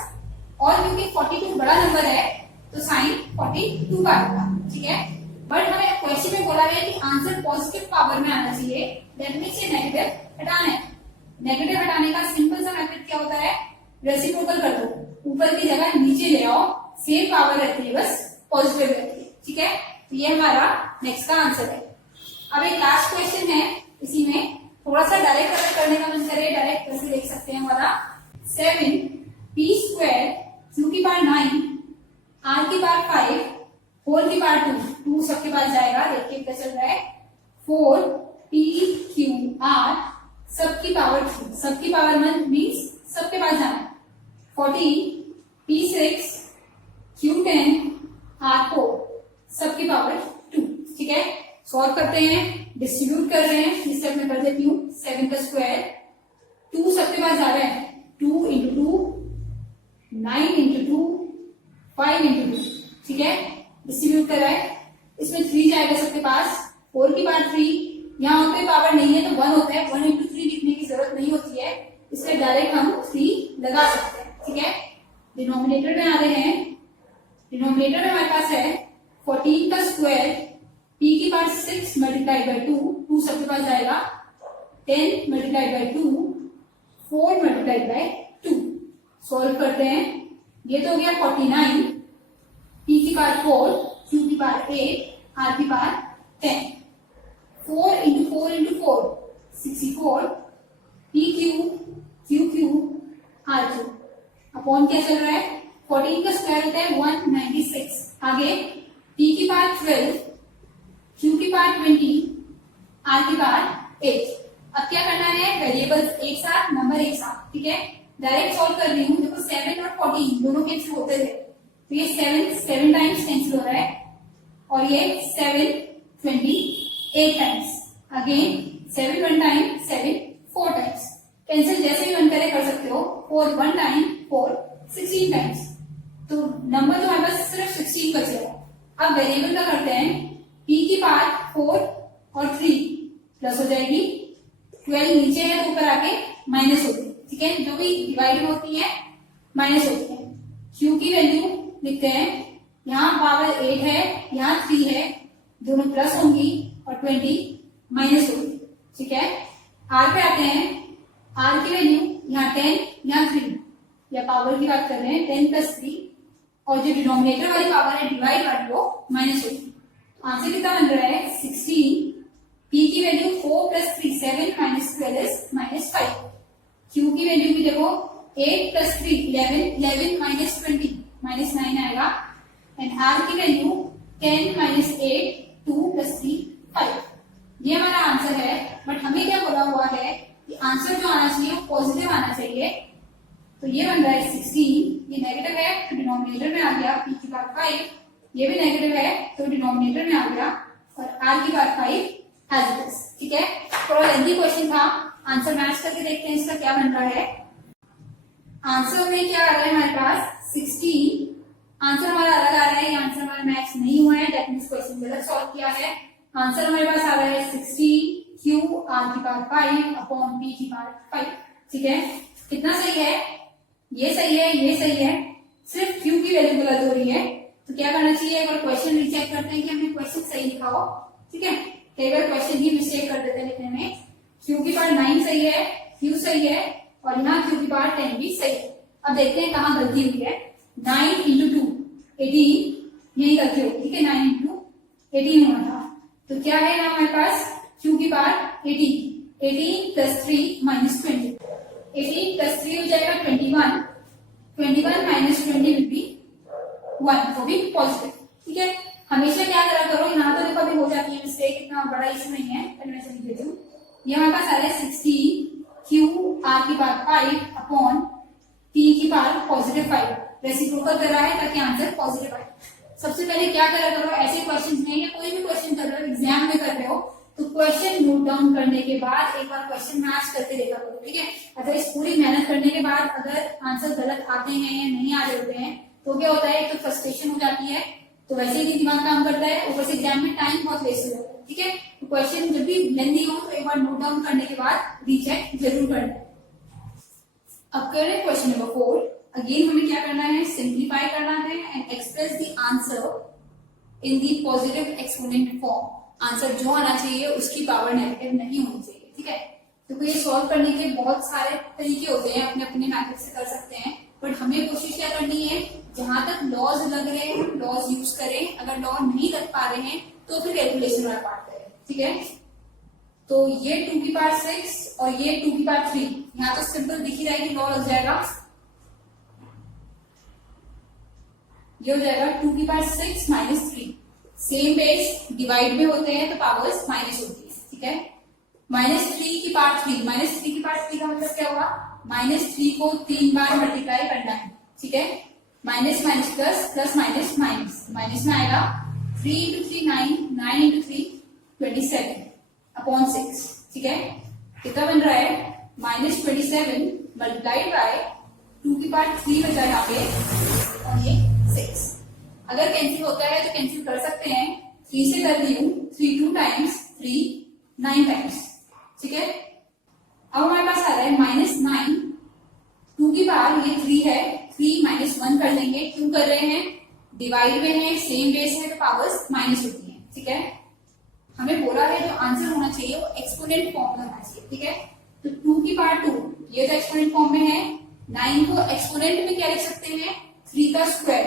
और क्योंकि 42 बड़ा नंबर है तो साइन 42 का आएगा, ठीक है। बट हमें क्वेश्चन में बोला गया कि आंसर पॉजिटिव पावर में आना चाहिए, दैट मींस ये नेगेटिव हटाना है। नेगेटिव हटाने का सिंपल सा मेथड क्या होता है, रेसिप्रोकल कर दो, ऊपर की जगह नीचे ले आओ, सेम पावर रहती है, बस पॉजिटिव रहती है, ठीक है। तो ये हमारा नेक्स्ट का आंसर है। अब एक लास्ट क्वेश्चन है, इसी में थोड़ा सा डायरेक्ट अगर करने का मन करे, डायरेक्ट कैसे देख सकते हैं, हमारा 7p² q की पावर 9 r की पावर 5 होल की पावर 2 सबके पास जाएगा, देखिए क्या चल रहा है, 4pqr सबकी पावर 3, सबकी पावर 1 मीन्स सबके पास जाना है, 14p6 q10 r4 सबकी पावर 2, ठीक है। सॉल्व करते हैं, डिस्ट्रीब्यूट कर रहे हैं, इस स्टेप में कर देती हूँ, 7 का स्क्वायर, 2 सबके पास जा रहा है, 2 × 2 9 × 2 5 × 2, ठीक है, डिस्ट्रीब्यूट कर रहा है, इसमें 3 जाएगा सबके पास, 4 की पावर 3, यहाँ पे पावर नहीं है तो 1 होता है, 1 × 3 लिखने की जरूरत नहीं होती है, इसलिए डायरेक्ट हम 3 लगा सकते हैं, ठीक है। डिनोमिनेटर में आ रहे हैं, डिनोमिनेटर में हमारे पास है 14 का स्क्वायर, p की पावर 6 मल्टीप्लाई बाय 2, 2 सबके पास जाएगा, 10 multiply by 2, 4 multiply by 2। Solve करते हैं, ये तो हो गया 49, p की पावर 4, q की पावर 8, r की power 10, 4 × 4 × 4 64, pq qq r3 upon क्या चल रहा है 14 का स्क्वायर होता है 196। आगे p की पावर 12, q की पावर 20, r की पावर 8। अब क्या करना है, वेरिएबल्स एक साथ, नंबर एक साथ, ठीक है। डायरेक्ट सॉल्व कर रही हूँ। देखो 7 और 14 दोनों कैंसिल होते थे, तो ये 7 टाइम्स कैंसिल हो रहा है और ये 7 28 times. Again 7 1 time, 7 4 times. Cancel जैसे भी मन करे कर सकते हो। 4 1 टाइम, 4 16 टाइम्स। तो नंबर जो हमारे पास सिर्फ 16 बचेगा। अब वेरिएबल का करते हैं, p की पावर 4 और 3 प्लस हो जाएगी, 12 नीचे है तो ऊपर आके माइनस होगी, ठीक है। जो भी डिवाइड होती है माइनस होती है। q की वैल्यू लिखते हैं, यहाँ पावर 8 है, यहाँ 3 है, दोनों प्लस होंगी और 20 माइनस होगी, ठीक है। r पे आते हैं, r की वैल्यू यहाँ 10, यहाँ 3, या पावर की बात कर रहे हैं 10 प्लस 3, और जो डिनोमिनेटर वाली पावर है डिवाइड वाली वो माइनस होगी। आंसर कितना बन रहा है 16। p की value 4 plus 3 7 minus 12 is minus 5। q की वैल्यू भी देखो 8 प्लस 3 11 11 माइनस 20 माइनस 9 आएगा। एंड r की वैल्यू 10 माइनस 8 2 प्लस 3 5। ये हमारा आंसर है। बट हमें क्या बोला हुआ है कि आंसर जो आना चाहिए वो पॉजिटिव आना चाहिए। तो ये बन रहा है 16, ये नेगेटिव है तो डिनोमिनेटर में आ गया p की पावर 5, ये भी नेगेटिव है तो डिनोमिनेटर में आ गया, और r की पावर 5 एज इट इज, ठीक है। थोड़ा लेंथी क्वेश्चन था, आंसर मैच करके देखते हैं इसका क्या बन रहा है। आंसर में क्या आ रहा है हमारे पास 16, आंसर हमारा अलग आ रहा है, ये आंसर हमारा मैच नहीं हुआ है, दैट मींस क्वेश्चन गलत सॉल्व किया है। आंसर हमारे पास आ रहा है 16 q r की पावर 5 अपॉन p की पावर 5, ठीक है। कितना सही है, ये सही है, ये सही है, सिर्फ q की वैल्यू गलत हो रही है। तो क्या करना चाहिए, एक बार क्वेश्चन रीचेक करते हैं कि हमने क्वेश्चन सही लिखा हो, ठीक है। कई बार क्वेश्चन की मिस्टेक कर देते हैं लिखने में। q की पावर 9 सही है, q सही है, और यहाँ q की पावर 10 भी सही है। अब देखते हैं कहाँ गलती हुई है। 9 इंटू 2 18, यही गलती होगी, ठीक है। 9 इंटू 18 होना था, तो क्या है यहाँ हमारे पास q की पावर 18 प्लस 3 माइनस 20, 18 प्लस 3 हो जाएगा 21, 21 माइनस 20 विल बी 1, वो भी पॉजिटिव, ठीक है। हमेशा क्या करा करो, यहाँ तो देखो अभी हो जाती है मिस्टेक, इतना बड़ा इशू नहीं है, तो मैं लिख देती हूँ। ये हमारे पास आ रहा है 16 q r की पावर 5 अपॉन p की पावर पॉजिटिव 5, रेसिप्रोकल कर रहा है ताकि आंसर पॉजिटिव आए। सबसे पहले क्या करा करो, ऐसे क्वेश्चन में या कोई भी क्वेश्चन कर रहे हो, एग्जाम में कर रहे हो, तो क्वेश्चन नोट डाउन करने के बाद एक बार क्वेश्चन मैच करके देखा करो, ठीक है। अगर इस पूरी मेहनत करने के बाद अगर आंसर गलत आते हैं या नहीं आ रहे होते हैं तो क्या होता है, तो फ्रस्ट्रेशन हो जाती है, तो वैसे ही दिमाग काम करता है, ऊपर से एग्जाम में टाइम बहुत वेस्ट हो जाता है, ठीक है। तो क्वेश्चन जब भी लेंदी हो तो एक बार नोट डाउन करने के बाद रीचेक जरूर करना है। अब कर रहे हैं क्वेश्चन नंबर 4। अगेन हमें क्या करना है, सिंप्लीफाई करना है and express the answer in the positive exponent form. Answer जो आना चाहिए उसकी पावर नेगेटिव नहीं होनी चाहिए, ठीक है। तो ये सॉल्व करने के बहुत सारे तरीके होते हैं, अपने अपने मेथड से कर सकते हैं, बट हमें कोशिश क्या करनी है, जहां तक लॉज लग रहे हैं लॉज यूज करें, अगर लॉ नहीं लग पा रहे हैं तो फिर कैलकुलेशन वाला पार्ट करें, ठीक है। तो ये 2 की पावर 6 और ये 2 की पावर 3, यहाँ तो सिंपल दिख ही रहा है कि लॉ लग जाएगा। ये हो जाएगा 2 की power 6 minus 3, same base divide में होते हैं तो पावर्स माइनस होती है, ठीक है। माइनस 3 की पावर 3, माइनस 3 की पावर 3 का मतलब क्या हुआ, माइनस 3 को 3 बार मल्टीप्लाई करना है, ठीक है। Minus minus plus, plus minus minus, minus में आएगा 3 इंटू 3 9, 9 इंटू 3 27 अपॉन 6, ठीक है। कितना बन रहा है, माइनस 27 मल्टीप्लाइड बाय 2 की पावर 3 बचा यहाँ पे, और ये 6। अगर कैंसिल होता है तो कैंसिल कर सकते हैं, 3 से कर दी हूँ, 3 2 टाइम्स 3 9 टाइम्स, ठीक है। अब हमारे पास आ रहा है माइनस 9, 2 की पावर ये 3 है, 3 माइनस 1 कर लेंगे, क्यों कर रहे हैं, डिवाइड में है, सेम बेस है तो पावर्स माइनस होती है, ठीक है। हमें बोला है जो आंसर होना चाहिए वो एक्सपोनेंट फॉर्म में होना चाहिए, ठीक है। तो 2 की पावर 2 ये तो एक्सपोनेंट फॉर्म में है, 9 को एक्सपोनेंट में क्या लिख सकते हैं, 3 का स्क्वायर,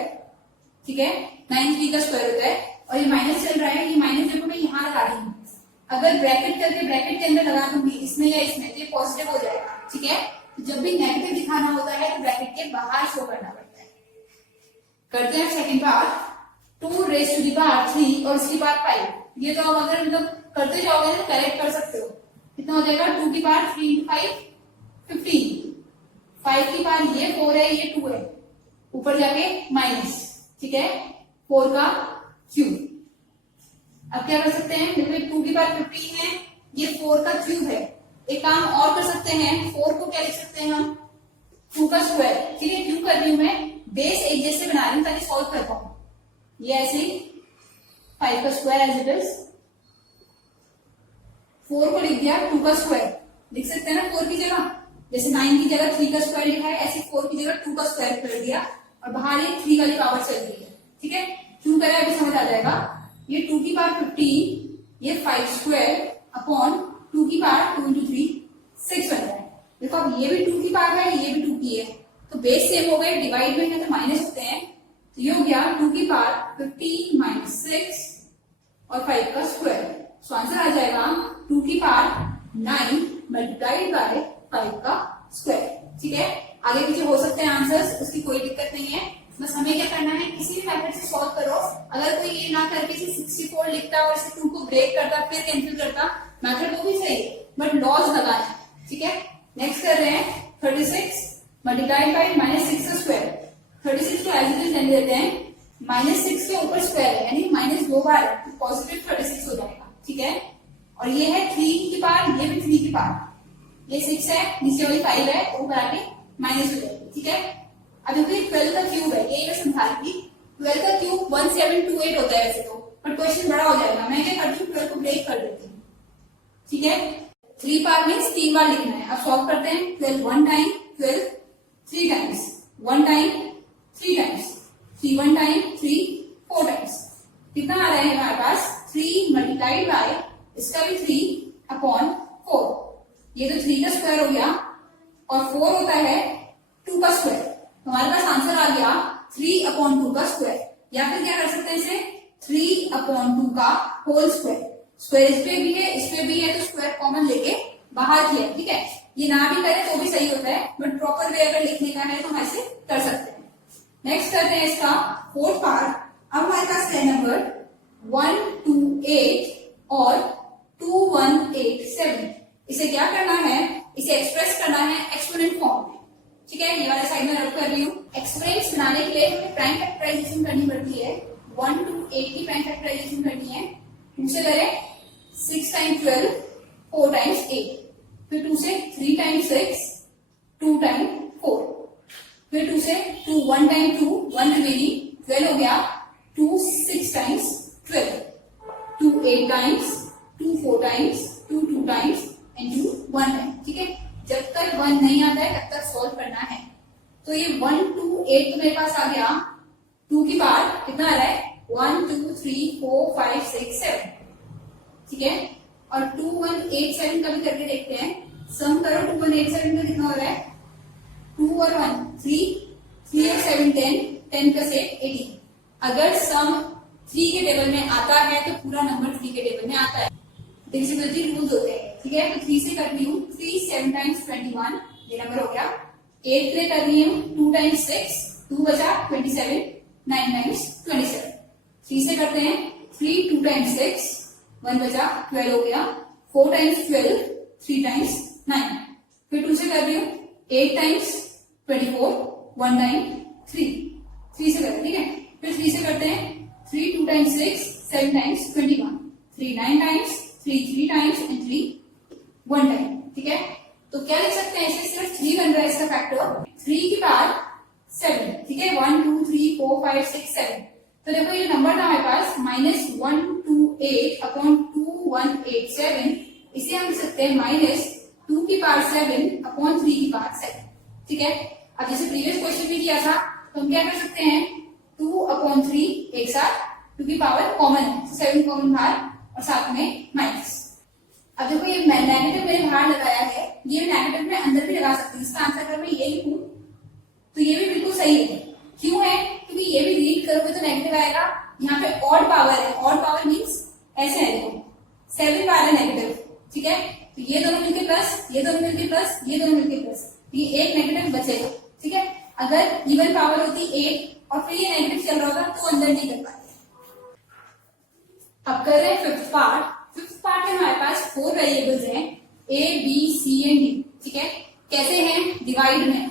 ठीक है। 9 3 का स्क्वायर होता है, और ये माइनस चल रहा है, ये माइनस देखो मैं यहाँ लगा रही हूँ, अगर ब्रैकेट करके ब्रैकेट के अंदर लगा दूंगी इसमें या इसमें तो ये पॉजिटिव हो जाएगा, ठीक है। तो जब भी नेगेटिव दिखाना होता है तो ब्रैकेट के बाहर शो करना पड़ता है, करते हैं second part. 2 raise to the power 3 और इसकी पावर 5। ये तो आप अगर मतलब करते जाओगे तो करेक्ट कर सकते हो। कितना हो जाएगा 2 की पावर 3 इंटू 5 15। 5 की पावर ये 4 है, ये 2 है, ऊपर जाके माइनस, ठीक है, 4 का क्यूब। अब क्या कर सकते हैं, देखो 2 की पावर 15 है, ये 4 का क्यूब है। एक काम और कर सकते हैं, 4 को क्या लिख सकते हैं हम, 2 का स्क्वायर। ठीक है, क्यों कर रही हूं मैं, बेस एक जैसे बना रही हूं ताकि सॉल्व कर पाऊं। ये ऐसे ही 5 का स्क्वायर एज इट इज, 4 को लिख दिया 2 का स्क्वायर। लिख सकते हैं ना 4 की जगह, जैसे 9 की जगह 3 का स्क्वायर लिखा है, ऐसे 4 की जगह 2 का स्क्वायर कर दिया और बाहर ये 3 वाली पावर चल रही है। ठीक है, क्यों करें अभी समझ आ जाएगा। ये 2 की पावर 15, ये 5 स्क्वायर अपॉन 2 की पावर 2 इंटू 3 6 बन रहा है। देखो अब ये भी 2 की पावर है, ये भी 2 की है, तो बेस सेम हो गए, डिवाइड में है तो माइनस होते हैं, तो ये हो गया 2 की पावर 15 माइनस 6 और 5 का स्क्वायर। सो आंसर आ जाएगा 2 की पावर 9 मल्टीप्लाइड बाय 5 का स्क्वायर। ठीक है, आगे पीछे हो सकते हैं आंसर्स, उसकी कोई दिक्कत नहीं है। बस हमें क्या करना है, किसी भी मेथड से सॉल्व करो। अगर कोई ये ना करके 64 लिखता और इसे 2 को ब्रेक करता फिर कैंसिल करता, मेथड वो भी सही है, बट लॉज लगाना। ठीक है, नेक्स्ट कर रहे हैं 36 मल्टीप्लाइड बाय -6 का स्क्वायर। 36 को एज इट इज रहने देते हैं, -6 के ऊपर स्क्वायर है यानी माइनस 2 बार है, तो पॉजिटिव 36 हो जाएगा। ठीक है, और ये है 3 की पावर, ये भी 3 की पावर, ये 6 है, नीचे वाली 5 है, वो बना के माइनस हो जाएगी। ठीक है, अब देखिए 12 का क्यूब है, ये मैं समझा रही थी। 12 का क्यूब 1728 होता है वैसे तो, बट क्वेश्चन बड़ा हो जाएगा, मैं क्या करती हूँ 12 को ब्रेक कर देती हूँ। ठीक है, 3 पावर मीन्स 3 बार लिखना है। अब सॉल्व करते हैं। 12 1 time, 12 3 times, 1 time 3 times, 3 1 time, 3 4 times. कितना आ रहा है हमारे पास, 3 मल्टीप्लाइड बाय इसका भी 3 अपॉन 4। ये तो 3 का स्क्वायर हो गया और 4 होता है 2 का स्क्वायर, तो हमारे पास आंसर आ गया 3 अपॉन 2 का स्क्वायर। या फिर क्या कर सकते हैं इसे 3 अपॉन 2 का होल स्क्वायर। स्क्वायर इस पे भी है, इस पे भी है, तो स्क्वायर कॉमन लेके बाहर किया। ठीक है, ये ना भी करें तो भी सही होता है, बट प्रॉपर वे अगर लिखने का है तो हम ऐसे कर सकते हैं। नेक्स्ट करते हैं इसका 4th पार्ट। अब हमारे पास है नंबर 128 और 2187। इसे क्या करना है, इसे एक्सप्रेस करना है एक्सपोनेंट फॉर्म में। ठीक है, ये वाला साइड में रख कर रही हूँ। एक्सपोनेंट्स बनाने के लिए हमें प्राइम फैक्टराइजेशन करनी पड़ती है। 1 to 8 की प्राइम फैक्टराइजेशन करनी है। 2 से करें 6 टाइम्स 12, 4 टाइम्स 8, फिर 2 से 3 टाइम्स 6, 2 टाइम 4, फिर 2 से 2 1 टाइम 2, 1 रिमेनिंग 12 हो गया। 2 6 times 12, 2 8 times, 2 4 times, 2 2 times and 2 1 time. ठीक है, जब तक 1 नहीं आता है तब तक सॉल्व करना है। तो ये 1 2 8 तो मेरे पास आ गया। 2 की पावर कितना आ रहा है, 1 2 3 4 5 6 7। ठीक है, और 2 1 8 7 का भी करके देखते हैं। सम करो 2 1 8 7 का कितना हो रहा है, 2 और 1 3, 3 और 7 10, 10 प्लस 8 18। अगर सम 3 के टेबल में आता है तो पूरा नंबर 3 के टेबल में आता है, डिविजिबिलिटी रूल्स होते हैं। ठीक है, तो 3 से कर रही हूँ, 3 7 टाइम्स 21, ये नंबर हो गया। 8 से कर रही हूँ, 2 टाइम्स 6, 2 बचा 27, 9 टाइम्स 27। 3 से करते हैं, 3 2 टाइम्स 6, 1 बचा 12 हो गया। 4 टाइम्स 12, 3 टाइम्स 9। फिर 2 से कर रही हूँ, 8 टाइम्स 24, 1 टाइम 3। 3 से करते हैं, ठीक है। फिर 3 से करते हैं, 3 2 times 6, 7 times 21, 3 9 times, 3 3 times and 3 1 time. ठीक है, तो क्या लिख सकते हैं, इसे सिर्फ 3 बन रहा है इसका फैक्टर। 3 की पावर 7। ठीक है, 1 2 3 4 5 6 7। तो देखो ये नंबर था हमारे पास -128 अपॉन 2187। इसे हम लिख सकते हैं -2 की पावर 7 अपॉन 3 की पावर 7। ठीक है, अब जैसे प्रीवियस क्वेश्चन भी किया था तो हम क्या कर सकते हैं, 2 अपॉन 3 एक साथ, 2 की पावर कॉमन है, 7 कॉमन बाहर और साथ में माइनस। अब देखो ये नेगेटिव मैंने बाहर लगाया है, ये नेगेटिव में अंदर भी लगा सकती हूँ। इसका आंसर अगर मैं ये लिखूं तो ये भी बिल्कुल सही है। क्यों है, क्योंकि ये भी रीड करोगे तो नेगेटिव आएगा। यहाँ पे ऑड पावर है, ऑड पावर मीन्स ऐसे है, देखो 7 बार है नेगेटिव। ठीक है, तो ये दोनों मिलके प्लस, ये दोनों मिलके प्लस, ये दोनों मिलके प्लस, ये एक नेगेटिव बचेगा। ठीक है, अगर इवन पावर होती 8 और फिर ये नेगेटिव चल रहा होगा तो अंदर नहीं कर पाते। अब कर रहे हैं फिफ्थ पार्ट। फिफ्थ पार्ट में हमारे पास 4 वेरिएबल्स हैं A, B, C and D। ठीक है, कैसे हैं? डिवाइड में।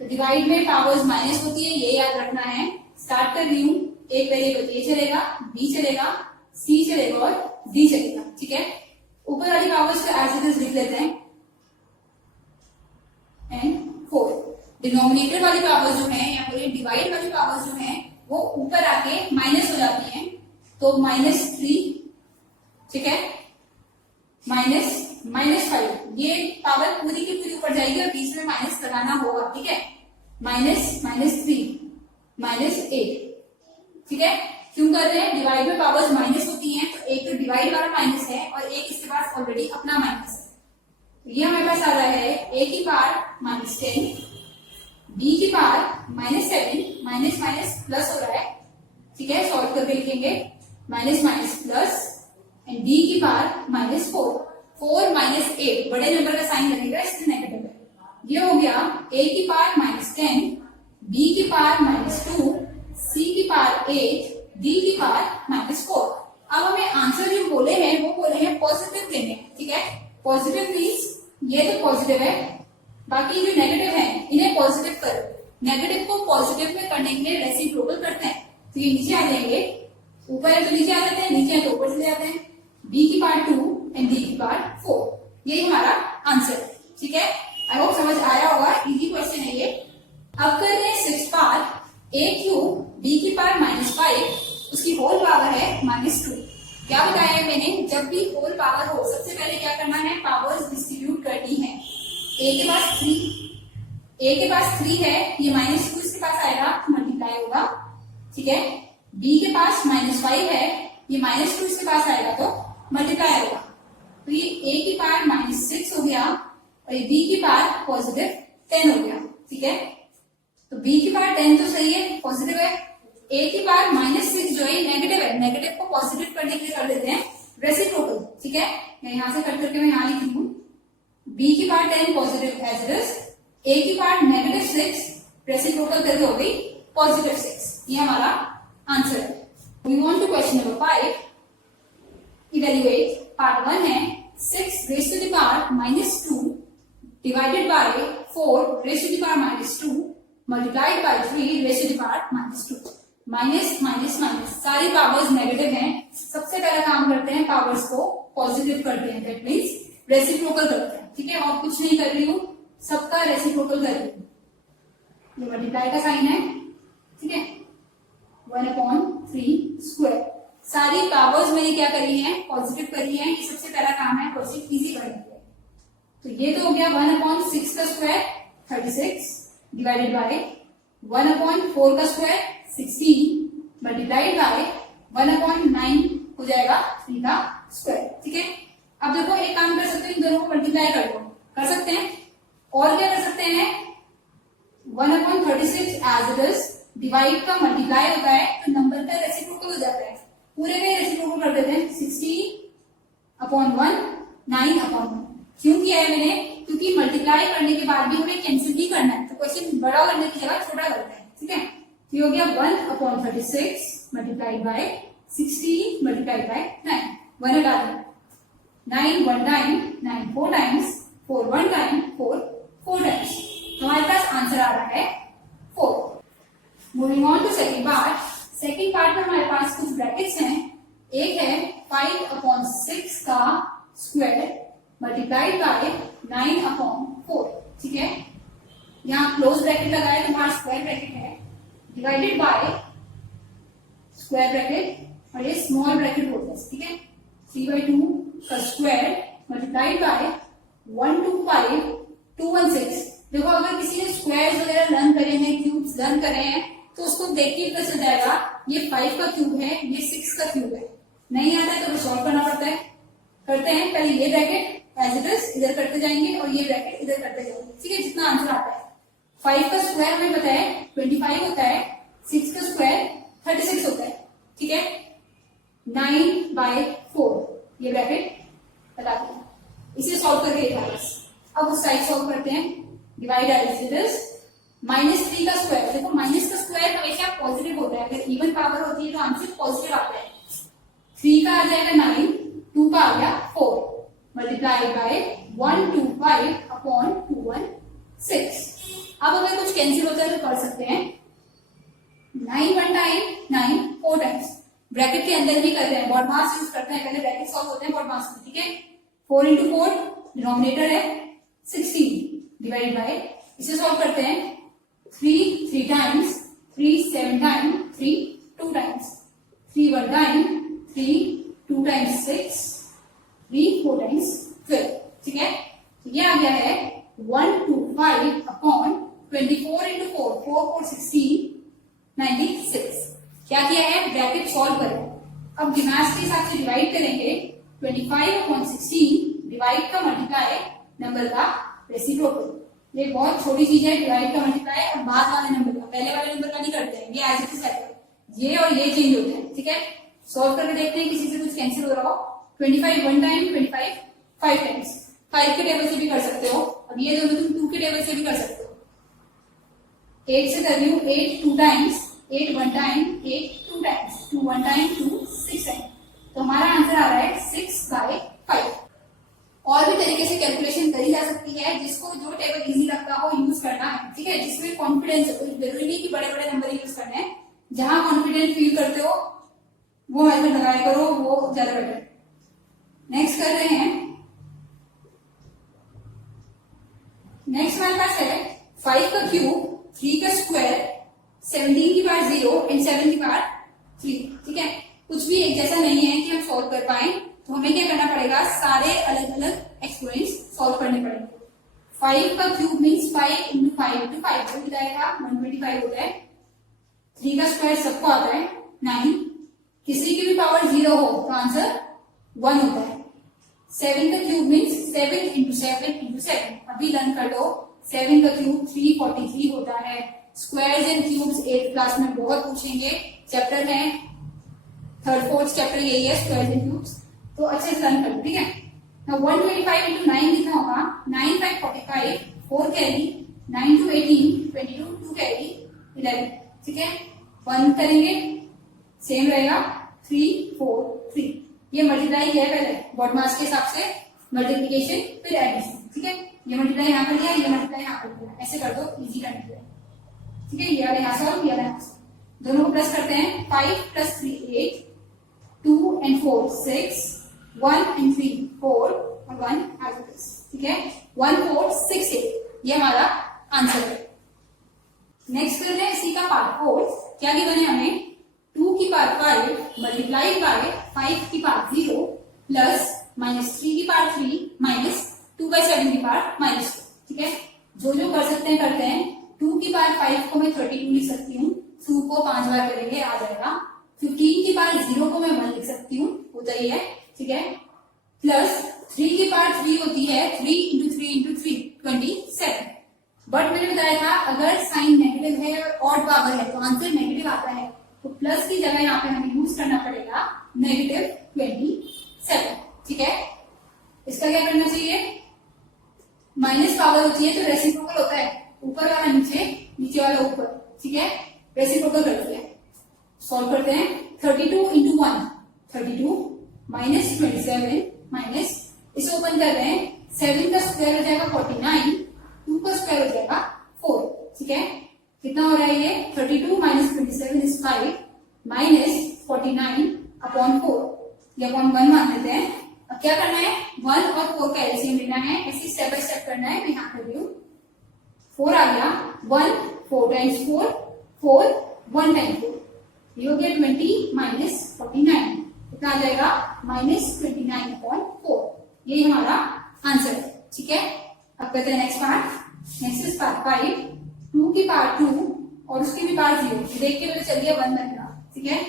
तो डिवाइड में पावर्स माइनस होती है, ये याद रखना है। स्टार्ट कर रही हूँ, एक वेरिएबल A चलेगा, B चलेगा, C चलेगा और D चलेगा। ठीक है, ऊपर वाली पावर्स को एज इट इज लिख लेते हैं एंड 4। डिनोमिनेटर वाली पावर्स जो है या फिर डिवाइड वाली पावर्स जो है वो ऊपर आके माइनस हो जाती हैं, तो -3। ठीक है, -5 ये पावर पूरी की पूरी ऊपर जाएगी और बीच में माइनस लगाना होगा। ठीक है, -3 -8। ठीक है, क्यों कर रहे हैं? डिवाइड में पावर्स माइनस होती हैं, तो एक तो डिवाइड वाला माइनस है और एक इसके पास ऑलरेडी अपना माइनस है। तो ये हमारे पास आ रहा है A की पावर -10, B की पावर -7, माइनस माइनस प्लस हो रहा है। ठीक है, सॉल्व करके लिखेंगे minus minus plus and D की पावर -4। 4 -8 बड़े नंबर का साइन लगेगा, इसलिए नेगेटिव है। ये हो गया A की पावर -10, B की पावर -2, C की पावर 8, D की पावर -4। अब हमें आंसर जो बोले हैं वो बोले हैं पॉजिटिव लेने। ठीक है, पॉजिटिव मीन्स ये तो पॉजिटिव है, बाकी जो नेगेटिव है इन्हें पॉजिटिव करो। नेगेटिव को पॉजिटिव में करने के लिए रेसिप्रोकल करते हैं, तो ये नीचे आ जाएंगे। ऊपर है तो नीचे आ जाते हैं, नीचे है तो ऊपर चले जाते हैं। B की पावर 2 एंड D की पावर 4, यही हमारा आंसर है। ठीक है, आई होप समझ आया होगा, इजी क्वेश्चन है ये। अब कर रहे हैं 6 पार्ट। A क्यूब B की पावर -5 उसकी होल पावर है -2। क्या बताया है मैंने? जब भी होल पावर हो सबसे पहले क्या करना है? पावर्स डिस्ट्रीब्यूट करनी है। A के पास 3 है, ये -2 इसके पास आएगा तो मल्टीप्लाई होगा। ठीक है, B के पास -5 है, ये -2 इसके पास आएगा तो मल्टीप्लाई होगा। तो ये A की पावर -6 हो गया और ये B की पावर +10 हो गया। ठीक है, तो B की पावर 10 तो सही है, पॉजिटिव है। A की पावर -6 जो है नेगेटिव है, नेगेटिव को पॉजिटिव करने के लिए कर देते हैं रेसिप्रोकल। ठीक है, मैं यहां से कट करके मैं यहां लिख लूं B की power 10 positive as it is, A की पावर -6 रेसिप्रोकल करके हो गई +6। ये हमारा आंसर है। We want to question number 5। Evaluate part 1 है 6 raise to the power -2 divided by 4 raise to the power -2 multiplied by 3 raise to the power -2। Minus minus minus, सारी पावर्स नेगेटिव हैं। सबसे पहला काम करते हैं पावर्स को पॉजिटिव करते हैं, दैट मीन्स रेसिप्रोकल करते हैं। ठीक है, और कुछ नहीं कर रही हूँ, सबका रेसिप्रोकल कर रही हूँ। ये मल्टीप्लाई का साइन है। ठीक है, 1/3 स्क्वायर। सारी पावर्स मैंने क्या करी है? पॉजिटिव करी है। ये सबसे पहला काम है, पॉजिटिव इजी करने के लिए। तो ये तो हो गया 1/6 का स्क्वायर 36 डिवाइडेड बाय 1/4 का स्क्वायर 16 मल्टीप्लाइड बाय 1/9 हो जाएगा 3 का स्क्वायर। ठीक है, अब देखो एक काम कर सकते हैं, इन दोनों को मल्टीप्लाई कर दो, कर सकते हैं। और क्या कर सकते हैं? 1/36 एज इट इज, डिवाइड का मल्टीप्लाई होता है तो नंबर का रेसिप्रोकल हो जाता है, पूरे में रेसिप्रोकल कर देते हैं। 60/1 9/1। क्यों किया है मैंने? क्योंकि मल्टीप्लाई करने के बाद भी हमें कैंसिल ही करना है, तो क्वेश्चन बड़ा करने की जगह छोटा करते हैं। ठीक है, तो ये हो गया 1/36 मल्टीप्लाइड बाय 60 मल्टीप्लाइड बाय 9। 1 हटा दें, 9 1 टाइम, 9 4 टाइम्स, 4 1 टाइम, 4 4 टाइम्स। हमारे पास आंसर आ रहा है 4। Moving on to second part. Second part में हमारे पास कुछ ब्रैकेट्स हैं। एक है 5/6 का स्क्वायर मल्टीप्लाइड बाय 9/4। ठीक है, यहाँ क्लोज ब्रैकेट लगाए तो बाहर स्क्वायर ब्रैकेट है, डिवाइडेड बाय स्क्वायर ब्रैकेट और ये स्मॉल ब्रैकेट होता है। ठीक है, 3/2 का स्क्वायर मल्टीप्लाइड बाय 125 216। देखो अगर किसी ने स्क्वायर वगैरह लर्न करे हैं, क्यूब्स लर्न करे हैं, तो उसको देख के पता चल जाएगा ये 5 का क्यूब है, ये 6 का क्यूब है। नहीं आता है तो सॉल्व करना पड़ता है। करते हैं, पहले ये ब्रैकेट एज इट इज इधर करते जाएंगे और ये ब्रैकेट इधर करते जाएंगे। ठीक है, जितना आंसर आता है। 5 का स्क्वायर हमें पता है 25 होता है, 6 का स्क्वायर 36 होता है। ठीक है, 9/4 ये ब्रैकेट बता दें, इसे सॉल्व करके देखा बस। अब उस साइड सॉल्व करते हैं। डिवाइड एज इट इज -3 का स्क्वायर, देखो माइनस का स्क्वायर हमेशा पॉजिटिव होता है, अगर इवन पावर होती है तो आंसर पॉजिटिव आता है। 3 का आ जाएगा 9, 2 का आ गया 4, मल्टीप्लाइड बाय 125 अपॉन 216। अब अगर कुछ कैंसिल होता है तो कर सकते हैं, 9 1 टाइम 9 4 टाइम्स, ब्रैकेट के अंदर भी करते हैं, बॉड मास यूज करते हैं, पहले ब्रैकेट सॉल्व होते हैं बॉड मास में, ठीक है। 4 इंटू 4 डिनोमिनेटर है 16 डिवाइड बाय, इसे सॉल्व करते हैं 3 3 times, 3 7 time, 3 2 times, 3 1 time, 3 2 times 6, 3 4 times 12, ठीक है। तो ये आ गया है 125 अपॉन 24 इंटू 4, 4 4 16 96। क्या किया है, ब्रैकेट सॉल्व करें, अब डिमास के हिसाब से डिवाइड करेंगे, 25 अपॉन 16 डिवाइड का मल्टीप्लाई नंबर का रेसिप्रोकल, ये बहुत छोटी चीज है, डिवाइड का मल्टीप्लाई और बाद वाले नंबर का, पहले वाले नंबर का नहीं करते हैं, ये एज इट इज है, ये और ये चेंज होते हैं, ठीक है। सॉल्व करके देखते हैं किसी से कुछ कैंसिल हो रहा हो। 25 1 टाइम, 25 5 टाइम्स, 5 के टेबल से भी कर सकते हो, अब ये दोनों तुम 2 के टेबल से भी कर सकते हो। 8 से कर रही हूँ, 8 2 times, 8 1 time, 8 2 times, 2 1 time, 2 6 time, तो हमारा आंसर आ रहा है 6/5। और भी तरीके से कैलकुलेशन करी जा सकती है, जिसको जो टेबल इजी लगता हो यूज करना है, ठीक है, जिसमें कॉन्फिडेंस, जरूरी नहीं कि बड़े बड़े नंबर यूज करने हैं, जहां कॉन्फिडेंट फील करते हो वो मेथड लगाया करो, वो ज्यादा बेटर। नेक्स्ट कर रहे हैं, नेक्स्ट हमारे पास है 5 का क्यूब, 3 का स्क्वायर, 17 की पावर 0 एंड 7 की पावर 3, ठीक है। कुछ भी एक जैसा नहीं है कि हम सॉल्व कर पाए, तो हमें क्या करना पड़ेगा, सारे अलग अलग एक्सपोनेंट्स सॉल्व करने पड़ेंगे। 5 का क्यूब मीन्स 5 इंटू 5 इंटू 5 हो जाएगा 125 होता है। 3 का स्क्वायर सबको आता है 9, किसी की भी पावर 0 हो तो आंसर 1 होता है। 7 का क्यूब मीन्स 7 इंटू 7 इंटू 7, अभी लर्न कर लो, 7 का क्यूब 343 होता है। Squares and cubes 8th class में बहुत पूछेंगे, चैप्टर है 3rd 4th चैप्टर यही है, स्क्वायर्स एंड क्यूब्स, तो अच्छे से लर्न करो, ठीक है। Now 125 इंटू 9 लिखना होगा, 9 5 45, 4 कैरी, 9 2 18, 22 2 कैरी 11, ठीक है। 1 करेंगे सेम रहेगा 3 4 3, ये मल्टीप्लाई किया है पहले बॉड मास के हिसाब से, मल्टीप्लीकेशन फिर एडिशन, ठीक है। ये मल्टीप्लाई यहाँ कर दिया, ये मल्टीप्लाई यहाँ कर दिया, ऐसे कर दो, इजी करने के लिए, ठीक है। ये वाला यहाँ सॉल्व, ये वाला यहाँ सॉल्व, दोनों को प्लस करते हैं, 5 + 3 8, 2 and 4 6, 1 and 3 4 और 1 as it is, ठीक है। 1 4 6 8, ये हमारा आंसर है। नेक्स्ट करते हैं इसी का पार्ट 4, क्या गिवन है हमें, 2 की पावर 5 मल्टीप्लाई बाय 5 की पावर 0 प्लस -3 की पावर 3 माइनस 2/7 की पावर -2, ठीक है। जो जो कर सकते हैं करते हैं। 2 की पावर 5 को मैं 32 लिख सकती हूँ, 2 को 5 बार करेंगे आ जाएगा। 15 की पावर 0 को मैं 1 लिख सकती हूँ, होता ही है, ठीक है। प्लस 3 की पावर 3 होती है 3 इंटू 3 इंटू 3 27, बट मैंने बताया था अगर साइन नेगेटिव है और ऑड पावर है तो आंसर नेगेटिव आता है, तो प्लस की जगह यहाँ पे हमें यूज करना पड़ेगा -27, ठीक है। इसका क्या करना चाहिए, माइनस पावर होती है तो रेसिप्रोकल होता है, ऊपर वाला नीचे, नीचे वाला ऊपर, ठीक है, रेसिप्रोकल करती है। सॉल्व करते हैं, 32 इंटू 1 32 माइनस 27 माइनस, इसे ओपन कर रहे हैं, 7 का स्क्वायर हो जाएगा 49, 2 का स्क्वायर हो जाएगा 4, ठीक है। कितना हो रहा है ये, 32 माइनस 27 इज 5 माइनस 49 अपॉन 4, ये अपॉन 1 मान लेते हैं। अब क्या करना है, 1 और 4 का एलसीएम लेना है, ऐसे स्टेप बाय स्टेप करना है, मैं यहाँ कर रही हूँ। 4 आ गया, 1 4 टाइम्स 4 4 1 टाइम 4, ये हो गया 20 माइनस 49, कितना आ जाएगा -29 अपॉन 4, ये हमारा आंसर है, ठीक है। अब कहते हैं next part, next is part 5, 2 की पावर 2 और उसकी भी पावर 0, देख के पता चल गया 1 बन गया, ठीक है।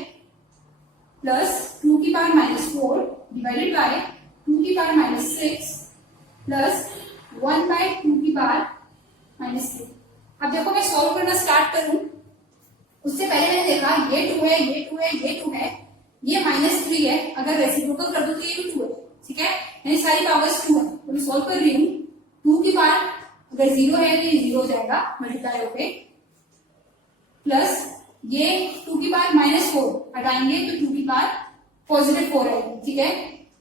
प्लस 2 की पावर -4 डिवाइडेड बाय 2 की पावर -6 प्लस 1/2 की पावर -3। अब देखो मैं सॉल्व करना स्टार्ट करूं, उससे पहले मैंने देखा ये 2 है, ये 2 है, ये 2 है, ये -3 है, अगर रेसिप्रोकल कर दूं तो ये भी 2 है, ठीक है, यानी सारी पावर्स 2 है। तो मैं सॉल्व कर रही हूँ, 2 की पावर अगर 0 है तो ये 0 हो जाएगा मल्टीप्लाई होके, प्लस ये 2 की पावर -4 हटाएंगे तो 2 की पावर +4 आएगी, ठीक है।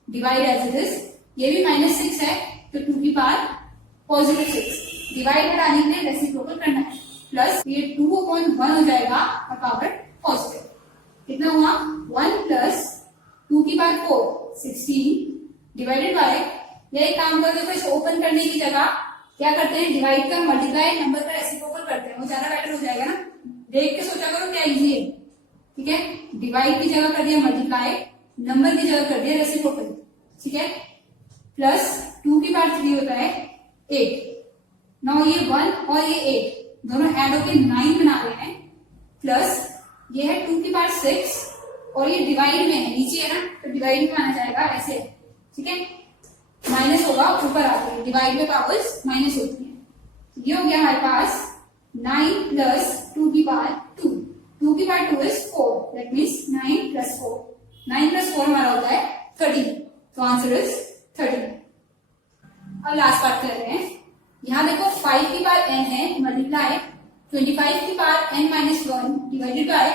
डिवाइड एज इट इज, ये भी -6 है तो 2 की पावर +6, डिवाइड हटाने के लिए रेसिप्रोकल करना है, प्लस ये 2/1 हो जाएगा और पावर पॉजिटिव। कितना हुआ 1 प्लस 2 की पावर 4 16 डिवाइडेड बाय, ये एक काम करते हैं, ओपन करने की जगह क्या करते हैं, डिवाइड का मल्टीप्लाई नंबर का रेसिप्रोकल करते हैं, वो ज्यादा बेटर हो जाएगा ना। देख के सोचा करो क्या इजी है, ठीक है। डिवाइड की जगह कर दिया मल्टीप्लाई, नंबर की जगह कर दिया रेसिप्रोकल, ठीक है। प्लस 2 की पावर 3 होता है 8, नाउ ये 1 और ये 8 दोनों ऐड होकर 9 बना रहे हैं, प्लस ये है 2 की पावर 6 और ये डिवाइड में है, नीचे है ना तो डिवाइड में आना जाएगा ऐसे, ठीक है। माइनस होगा ऊपर आते हैं, डिवाइड में पावर्स माइनस होती है। ये हो गया हमारे पास 9 प्लस 2 की पावर 2, 2 की power 2 is 4, that means 9 plus 4, 9 plus 4 हमारा होता है 13, तो आंसर इज 13। अब लास्ट पार्ट कर रहे हैं, यहाँ देखो 5 की पावर n है मल्टीप्लाई 25 की पावर n-1 डिवाइडेड बाय,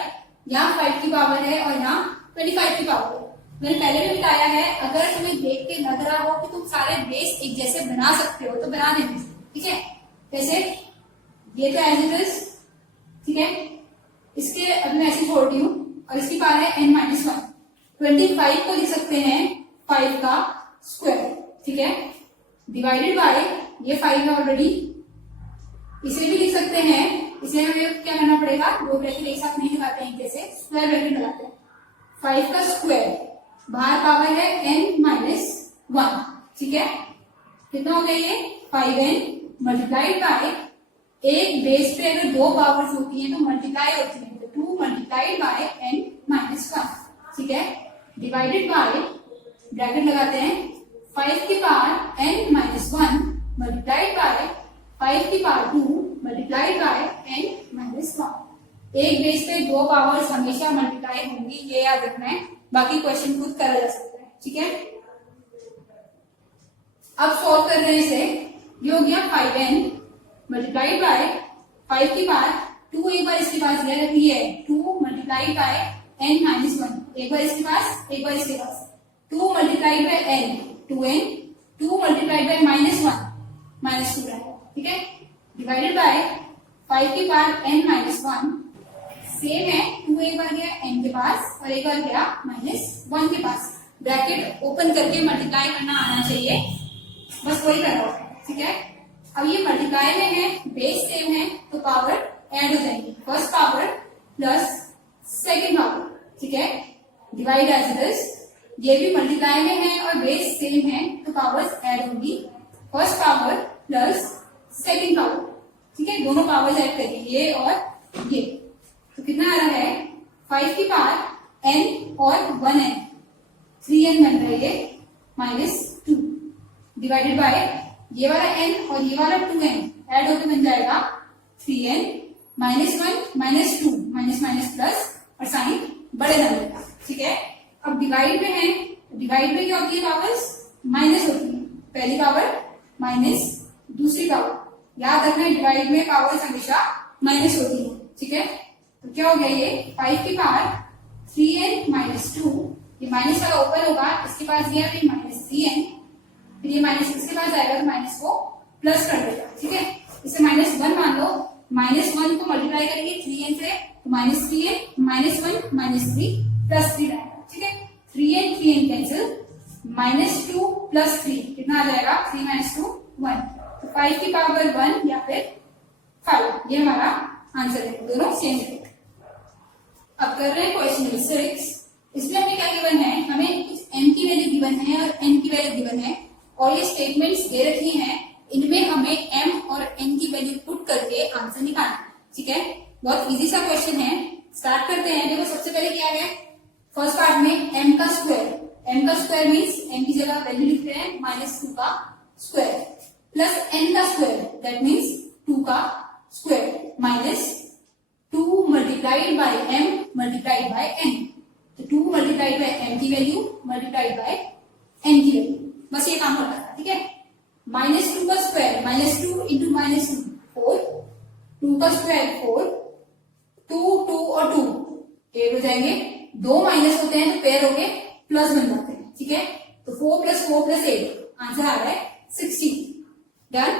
यहाँ 5 की पावर है और यहाँ 25 की पावर है। मैंने पहले भी बताया है, अगर तुम्हें देख के लग रहा हो कि तुम सारे बेस एक जैसे बना सकते हो तो बना देना, ठीक है। जैसे ये तो एज इट इज, ठीक है, इसके अब मैं ऐसे छोड़ रही हूँ और इसकी पावर है n-1, 25 को लिख सकते हैं 5 का स्क्वायर, ठीक है, डिवाइडेड बाय ये 5 है ऑलरेडी, इसे भी लिख सकते हैं, इसे हमें क्या करना पड़ेगा, दो ब्रैकेट एक साथ नहीं लगाते हैं, जैसे स्क्वायर ब्रैकेट लगाते हैं, 5 का स्क्वायर, बाहर पावर है n-1, ठीक है। कितना हो गया ये 5n मल्टीप्लाइड बाय, एक बेस पे अगर दो पावर्स होती हैं तो मल्टीप्लाई होती है, तो 2 मल्टीप्लाइड बाय n-1, ठीक है, डिवाइडेड बाय, ब्रैकेट लगाते हैं, 5 की पावर n-1 मल्टीप्लाइड बाय 5 की पावर 2 मल्टीप्लाइड बाय n-1। एक बेस पे दो पावर्स हमेशा मल्टीप्लाई होंगी, ये याद रखना है, बाकी क्वेश्चन खुद करा जा सकता है, ठीक है। अब सॉल्व कर रहे हैं इसे, ये हो गया 5n मल्टीप्लाइड बाय 5 की पावर 2, एक बार इसके पास यह रखी है 2 मल्टीप्लाइड बाय n-1, एक बार इसके पास एक बार इसके पास, 2 multiplied bye n 2n, 2 multiplied bye -1 -2 रहेगा, ठीक है, डिवाइडेड बाय 5 की पावर n-1, सेम है, 2 एक बार गया n के पास और एक बार गया -1 के पास, ब्रैकेट ओपन करके मल्टीप्लाई करना आना चाहिए, बस वही करना होगा, ठीक है। अब ये मल्टीप्लाई में है, बेस सेम है तो पावर ऐड हो जाएंगी, first power plus second power, ठीक है, डिवाइड एज इट इज, ये भी मल्टीप्लाई में है और बेस सेम है तो पावर्स ऐड होंगी, first power plus second power, ठीक है, दोनों पावर्स ऐड करिए, ये और ये, तो कितना आ रहा है 5 की पावर n और 1n, 3n बन रहा है ये -2, डिवाइडेड बाय ये वाला n और ये वाला 2n ऐड होकर बन जाएगा 3n -1 -2 माइनस प्लस और साइन बड़े नंबर का, ठीक है। अब डिवाइड में है, डिवाइड में क्या होती है, पावर्स माइनस होती है, पहली पावर माइनस दूसरी पावर, याद रखना है डिवाइड में पावर्स हमेशा माइनस होती है, ठीक है। तो क्या हो गया ये 5 की पावर 3n -2, ये माइनस वाला ओपन होगा, इसके पास गया फिर -3n, फिर ये माइनस इसके पास आएगा तो माइनस को प्लस कर देगा, ठीक है। इसे -1 मान लो, -1 को मल्टीप्लाई करेंगे 3n से तो -3n -1 -3 प्लस 3 आएगा, ठीक है, 3n कैंसिल, -2 प्लस 3 कितना आ जाएगा 3 - 2 1, तो 5 की पावर 1 या फिर 5, ये हमारा आंसर है, दोनों सेम है। अब कर रहे हैं क्वेश्चन नंबर 6, इसमें हमें क्या गिवन है, हमें कुछ m की वैल्यू गिवन है और n की वैल्यू गिवन है और ये स्टेटमेंट्स दे रखी हैं, इनमें हमें m और n की वैल्यू पुट करके आंसर निकालना है, ठीक है। बहुत इजी सा क्वेश्चन है, स्टार्ट करते हैं। देखो सबसे पहले क्या है, फर्स्ट पार्ट में m का स्क्वायर मीन्स m की जगह वैल्यू लिख रहे हैं -2 का स्क्वायर प्लस n का स्क्वायर दैट मीन्स 2 का square minus 2 multiplied bye m multiplied by n, तो 2 मल्टीप्लाइड बाय m की वैल्यू मल्टीप्लाइड बाय n की वैल्यू, बस ये काम करना था, ठीक है। -2 का स्क्वायर -2 इंटू प्लस बन जाते हैं, ठीक है। तो 4 + 4 + 8 आंसर आ रहा है 16। डन।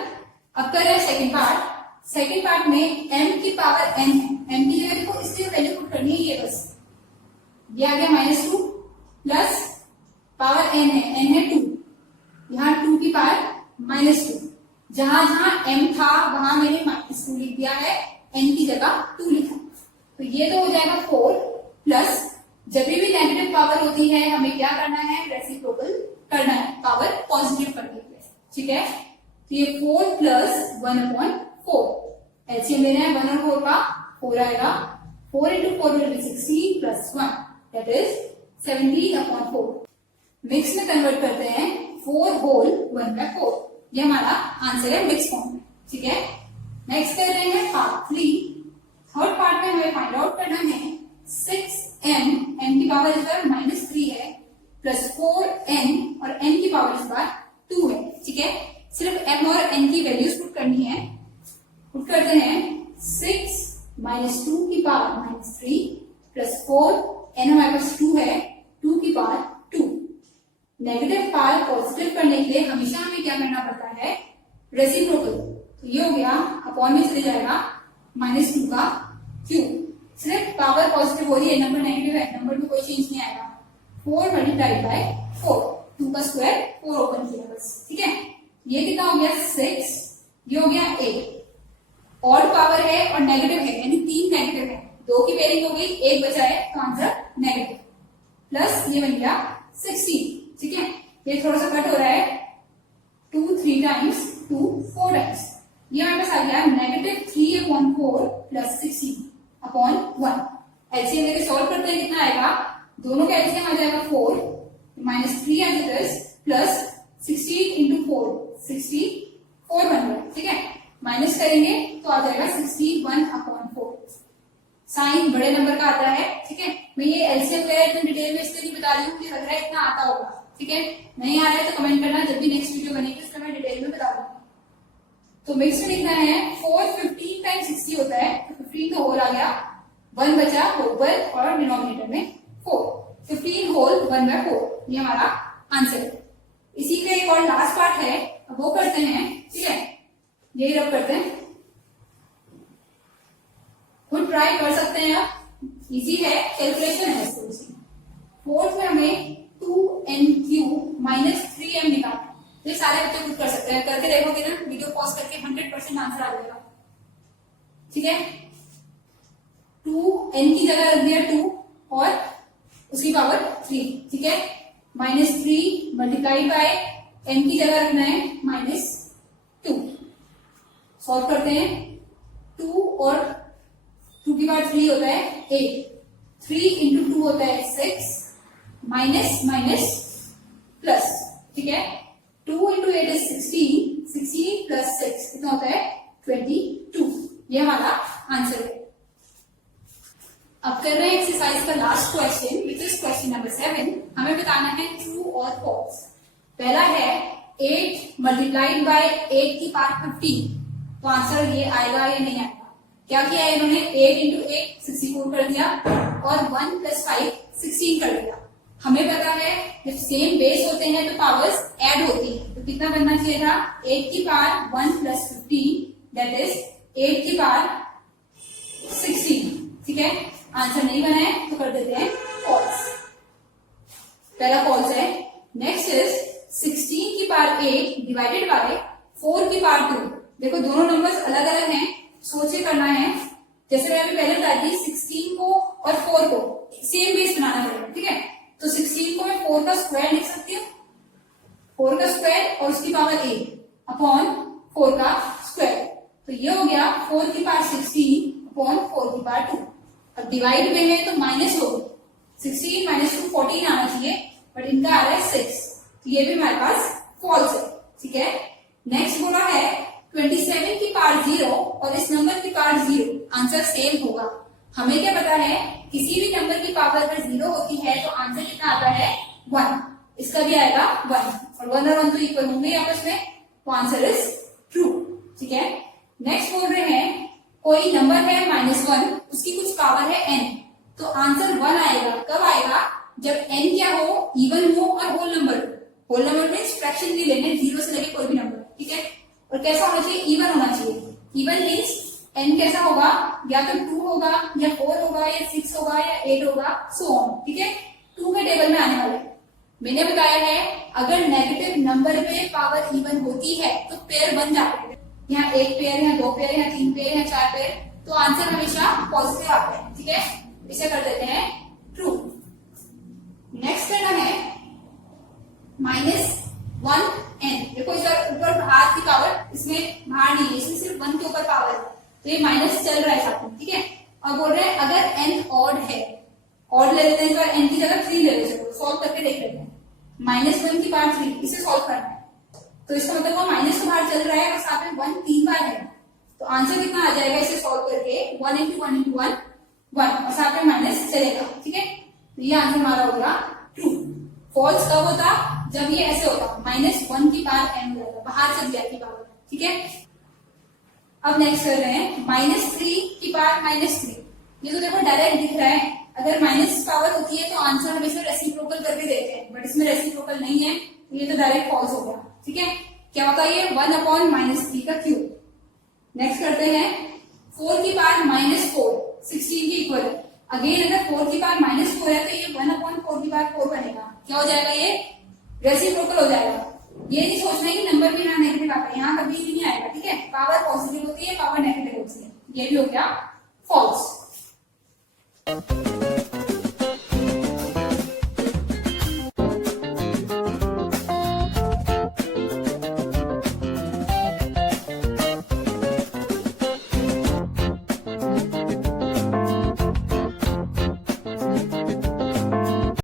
अब कर रहे हैं सेकंड पार्ट। सेकंड पार्ट में m की पावर n है, m की जगह देखो इसकी वैल्यू पुट करनी है, ये बस ये आ गया -2 प्लस पावर n है 2, यहाँ 2 की पावर -2। जहां जहां m था वहां मैंने -2 लिख दिया है, n की जगह 2 लिखा। तो ये तो हो जाएगा 4 प्लस, जब भी नेगेटिव पावर होती है हमें क्या करना है, रेसिप्रोकल करना है, पावर पॉजिटिव करने के लिए, ठीक है। तो ये 4 + 1/4 एलसीएम लेना है 1 और 4 का, 4 आएगा। 4 × 4 will be 16 + 1 that is 17/4। Mix में कन्वर्ट करते हैं 4 होल 1/4, ये हमारा आंसर है मिक्स फॉर्म में, ठीक है। नेक्स्ट कर रहे हैं पार्ट 3। थर्ड पार्ट में हमें फाइंड आउट करना है 6m, m की पावर इस बार -3 है, प्लस 4n और n की पावर इस बार 2 है, ठीक है। सिर्फ m और n की वैल्यूज पुट करनी है। पुट करते हैं 6 - 2 की पावर -3 प्लस 4, n हमारे पास 2 है, 2 की पावर 2। नेगेटिव पावर पॉजिटिव करने के लिए हमेशा हमें क्या करना पड़ता है, रेसिप्रोकल। तो ये हो गया, अपॉन में चले जाएगा -2 का क्यूब। सिर्फ पावर पॉजिटिव हो रही है, नंबर नेगेटिव है, नंबर में कोई चेंज नहीं आएगा। 4 × 4, 2 का स्क्वायर 4 ओपन किया बस, ठीक है। ये कितना हो गया 6, ये हो गया 8। ऑड पावर है और नेगेटिव है, यानी 3 नेगेटिव है, 2 की पेयरिंग हो गई, 1 बचा है तो आंसर नेगेटिव। प्लस ये बन गया 16, ठीक है। ये थोड़ा सा कट हो रहा है, 2 3 टाइम्स 2 4 टाइम्स, ये हमारे पास आ गया -3/4 प्लस 16/1। एलसीएम लेके सॉल्व करते हैं, कितना आएगा, दोनों का एलसीएम आ जाएगा 4, -3 एज इट इज प्लस 16 × 4, 64 बन रहा है, ठीक है। माइनस करेंगे तो आ जाएगा 61/4। साइन बड़े नंबर का आता है, ठीक है। मैं ये एलसीएम वगैरह इतना डिटेल में इसलिए नहीं बता रही हूँ, मुझे लग रहा है इतना आता होगा, ठीक है। नहीं आ रहा है तो कमेंट करना, जब भी नेक्स्ट वीडियो बनेगी उसका मैं डिटेल में बता दूंगी। तो मिक्स में लिखना है 4 15 टाइम्स 60 होता है, तो 15 तो होल आ गया, 1 बचा ऊपर और डिनोमिनेटर में 4, 15 होल 1/4, ये हमारा आंसर है। इसी का एक और लास्ट पार्ट है, अब वो करते हैं, ठीक है। यही रब करते हैं, खुद ट्राई कर सकते हैं आप, इजी है, कैलकुलेशन है थोड़ी सी। फोर्थ में हमें 2n³ - 3m निकालना है, ये सारे बच्चे खुद कर सकते हैं, करके देखोगे ना, वीडियो पॉज करके 100% आंसर आ जाएगा, ठीक है। 2n की जगह रख दिया 2 और उसकी पावर 3, ठीक है। -3 मल्टीप्लाई बाय n की जगह रखना है -2। सॉल्व करते हैं, 2 और 2 की पावर 3 होता है 8, 3 × 2 होता है 6, माइनस माइनस प्लस, ठीक है। 2 × 8 इज 16, 16 प्लस 6 कितना होता है 22, ये हमारा आंसर है। अब कर रहे हैं एक्सरसाइज का last question, which is question number 7। हमें बताना है ट्रू और फॉल्स। पहला है 8 मल्टीप्लाइड बाय 8 की पावर 15, तो आंसर ये आएगा या नहीं आएगा। क्या किया है इन्होंने, 8 × 8 64 कर दिया और 1 + 5 16 कर दिया। हमें पता है जब सेम बेस होते हैं तो पावर्स ऐड होती है, तो कितना बनना चाहिए था, 8 की पावर 1 + 15 दैट इज 8 की पावर 16, ठीक है। आंसर नहीं बना है तो कर देते हैं फॉल्स, पहला फॉल्स है। नेक्स्ट इज 16 की पावर 8 डिवाइडेड बाय 4 की पावर 2। देखो दोनों नंबर्स अलग अलग हैं, सोचे करना है। जैसे मैं अभी पहले बताई थी, 16 को और 4 को सेम बेस बनाना पड़ेगा, ठीक है। तो 16 को मैं 4 का स्क्वायर लिख सकती हूँ, 4 का स्क्वायर और उसकी पावर 8 अपॉन 4 का स्क्वायर, तो ये हो गया 4 की पावर 16 अपॉन 4 की पावर 2। अब डिवाइड में है तो माइनस होगी, 16 - 2 14 आना चाहिए, बट इनका आ रहा है 6, तो ये भी हमारे पास फॉल्स है, ठीक है। नेक्स्ट बोला है 27 की पावर 0 और इस नंबर की पावर 0, आंसर सेम होगा। हमें क्या पता है, किसी भी नंबर की पावर अगर 0 होती है तो आंसर कितना आता है 1, इसका भी आएगा 1, और 1 और 1 तो इक्वल होंगे आपस में, तो आंसर इज ट्रू, ठीक है। नेक्स्ट बोल रहे हैं कोई नंबर है -1, उसकी कुछ पावर है n, तो आंसर 1 आएगा, कब आएगा, जब n क्या हो, इवन हो और होल नंबर मीन्स फ्रैक्शन नहीं लेने, जीरो से लेके कोई भी नंबर, ठीक है। और कैसा होना चाहिए, इवन होना चाहिए। इवन मीन्स n कैसा होगा, या तो 2 होगा या 4 होगा या 6 होगा या 8 होगा, सो ऑन, ठीक है। 2 के टेबल में आने वाले। मैंने बताया है अगर नेगेटिव नंबर में पावर इवन होती है तो पेयर बन जाते हैं। यहाँ 1 पेयर, यहाँ 2 पेयर, यहाँ 3 पेयर, यहाँ 4 पेयर, तो आंसर हमेशा पॉजिटिव आता है, ठीक है। इसे कर देते हैं ट्रू। नेक्स्ट करना है -1n। देखो इधर ऊपर हाथ की पावर, इसमें बाहर नहीं है, इसमें सिर्फ 1 के ऊपर पावर है, तो ये माइनस चल रहा है साथ में, ठीक है। और बोल रहे हैं अगर n ऑड है, ऑड ले लेते हैं, इस बार n की जगह 3 ले लेते हैं, सॉल्व करके देख लेते हैं। -1 की पावर 3, इसे सॉल्व करना है, तो इसका मतलब वो माइनस का बाहर चल रहा है और साथ में 1 3 बार है, तो आंसर कितना आ जाएगा इसे सॉल्व करके, 1 into 1 into 1 1, और साथ में माइनस चलेगा, ठीक है। तो ये आंसर हमारा हो गया ट्रू। फॉल्स कब होता, जब ये ऐसे होता, -1 की पावर n हो जाता, बाहर चल जाती पावर, ठीक है। अब नेक्स्ट कर रहे हैं -3 की पावर -3। ये तो देखो डायरेक्ट दिख रहा है, अगर माइनस पावर होती है तो आंसर हमेशा रेसिप्रोकल करके देते हैं, बट इसमें रेसिप्रोकल नहीं है, तो ये तो डायरेक्ट फॉल्स हो गया, ठीक है। क्या होता है ये, 1/-3 का क्यूब। नेक्स्ट करते हैं 4 की पावर -4, 16 के इक्वल है। अगेन अगर 4 की पावर -4 है तो ये 1/4 की पावर 4 बनेगा, क्या हो जाएगा, ये रेसिप्रोकल हो जाएगा। ये नहीं सोचना है कि नंबर भी यहाँ नेगेटिव आता है, यहाँ कभी भी नहीं आएगा, ठीक है। पावर पॉजिटिव होती है, पावर नेगेटिव होती है, ये भी हो गया फॉल्स।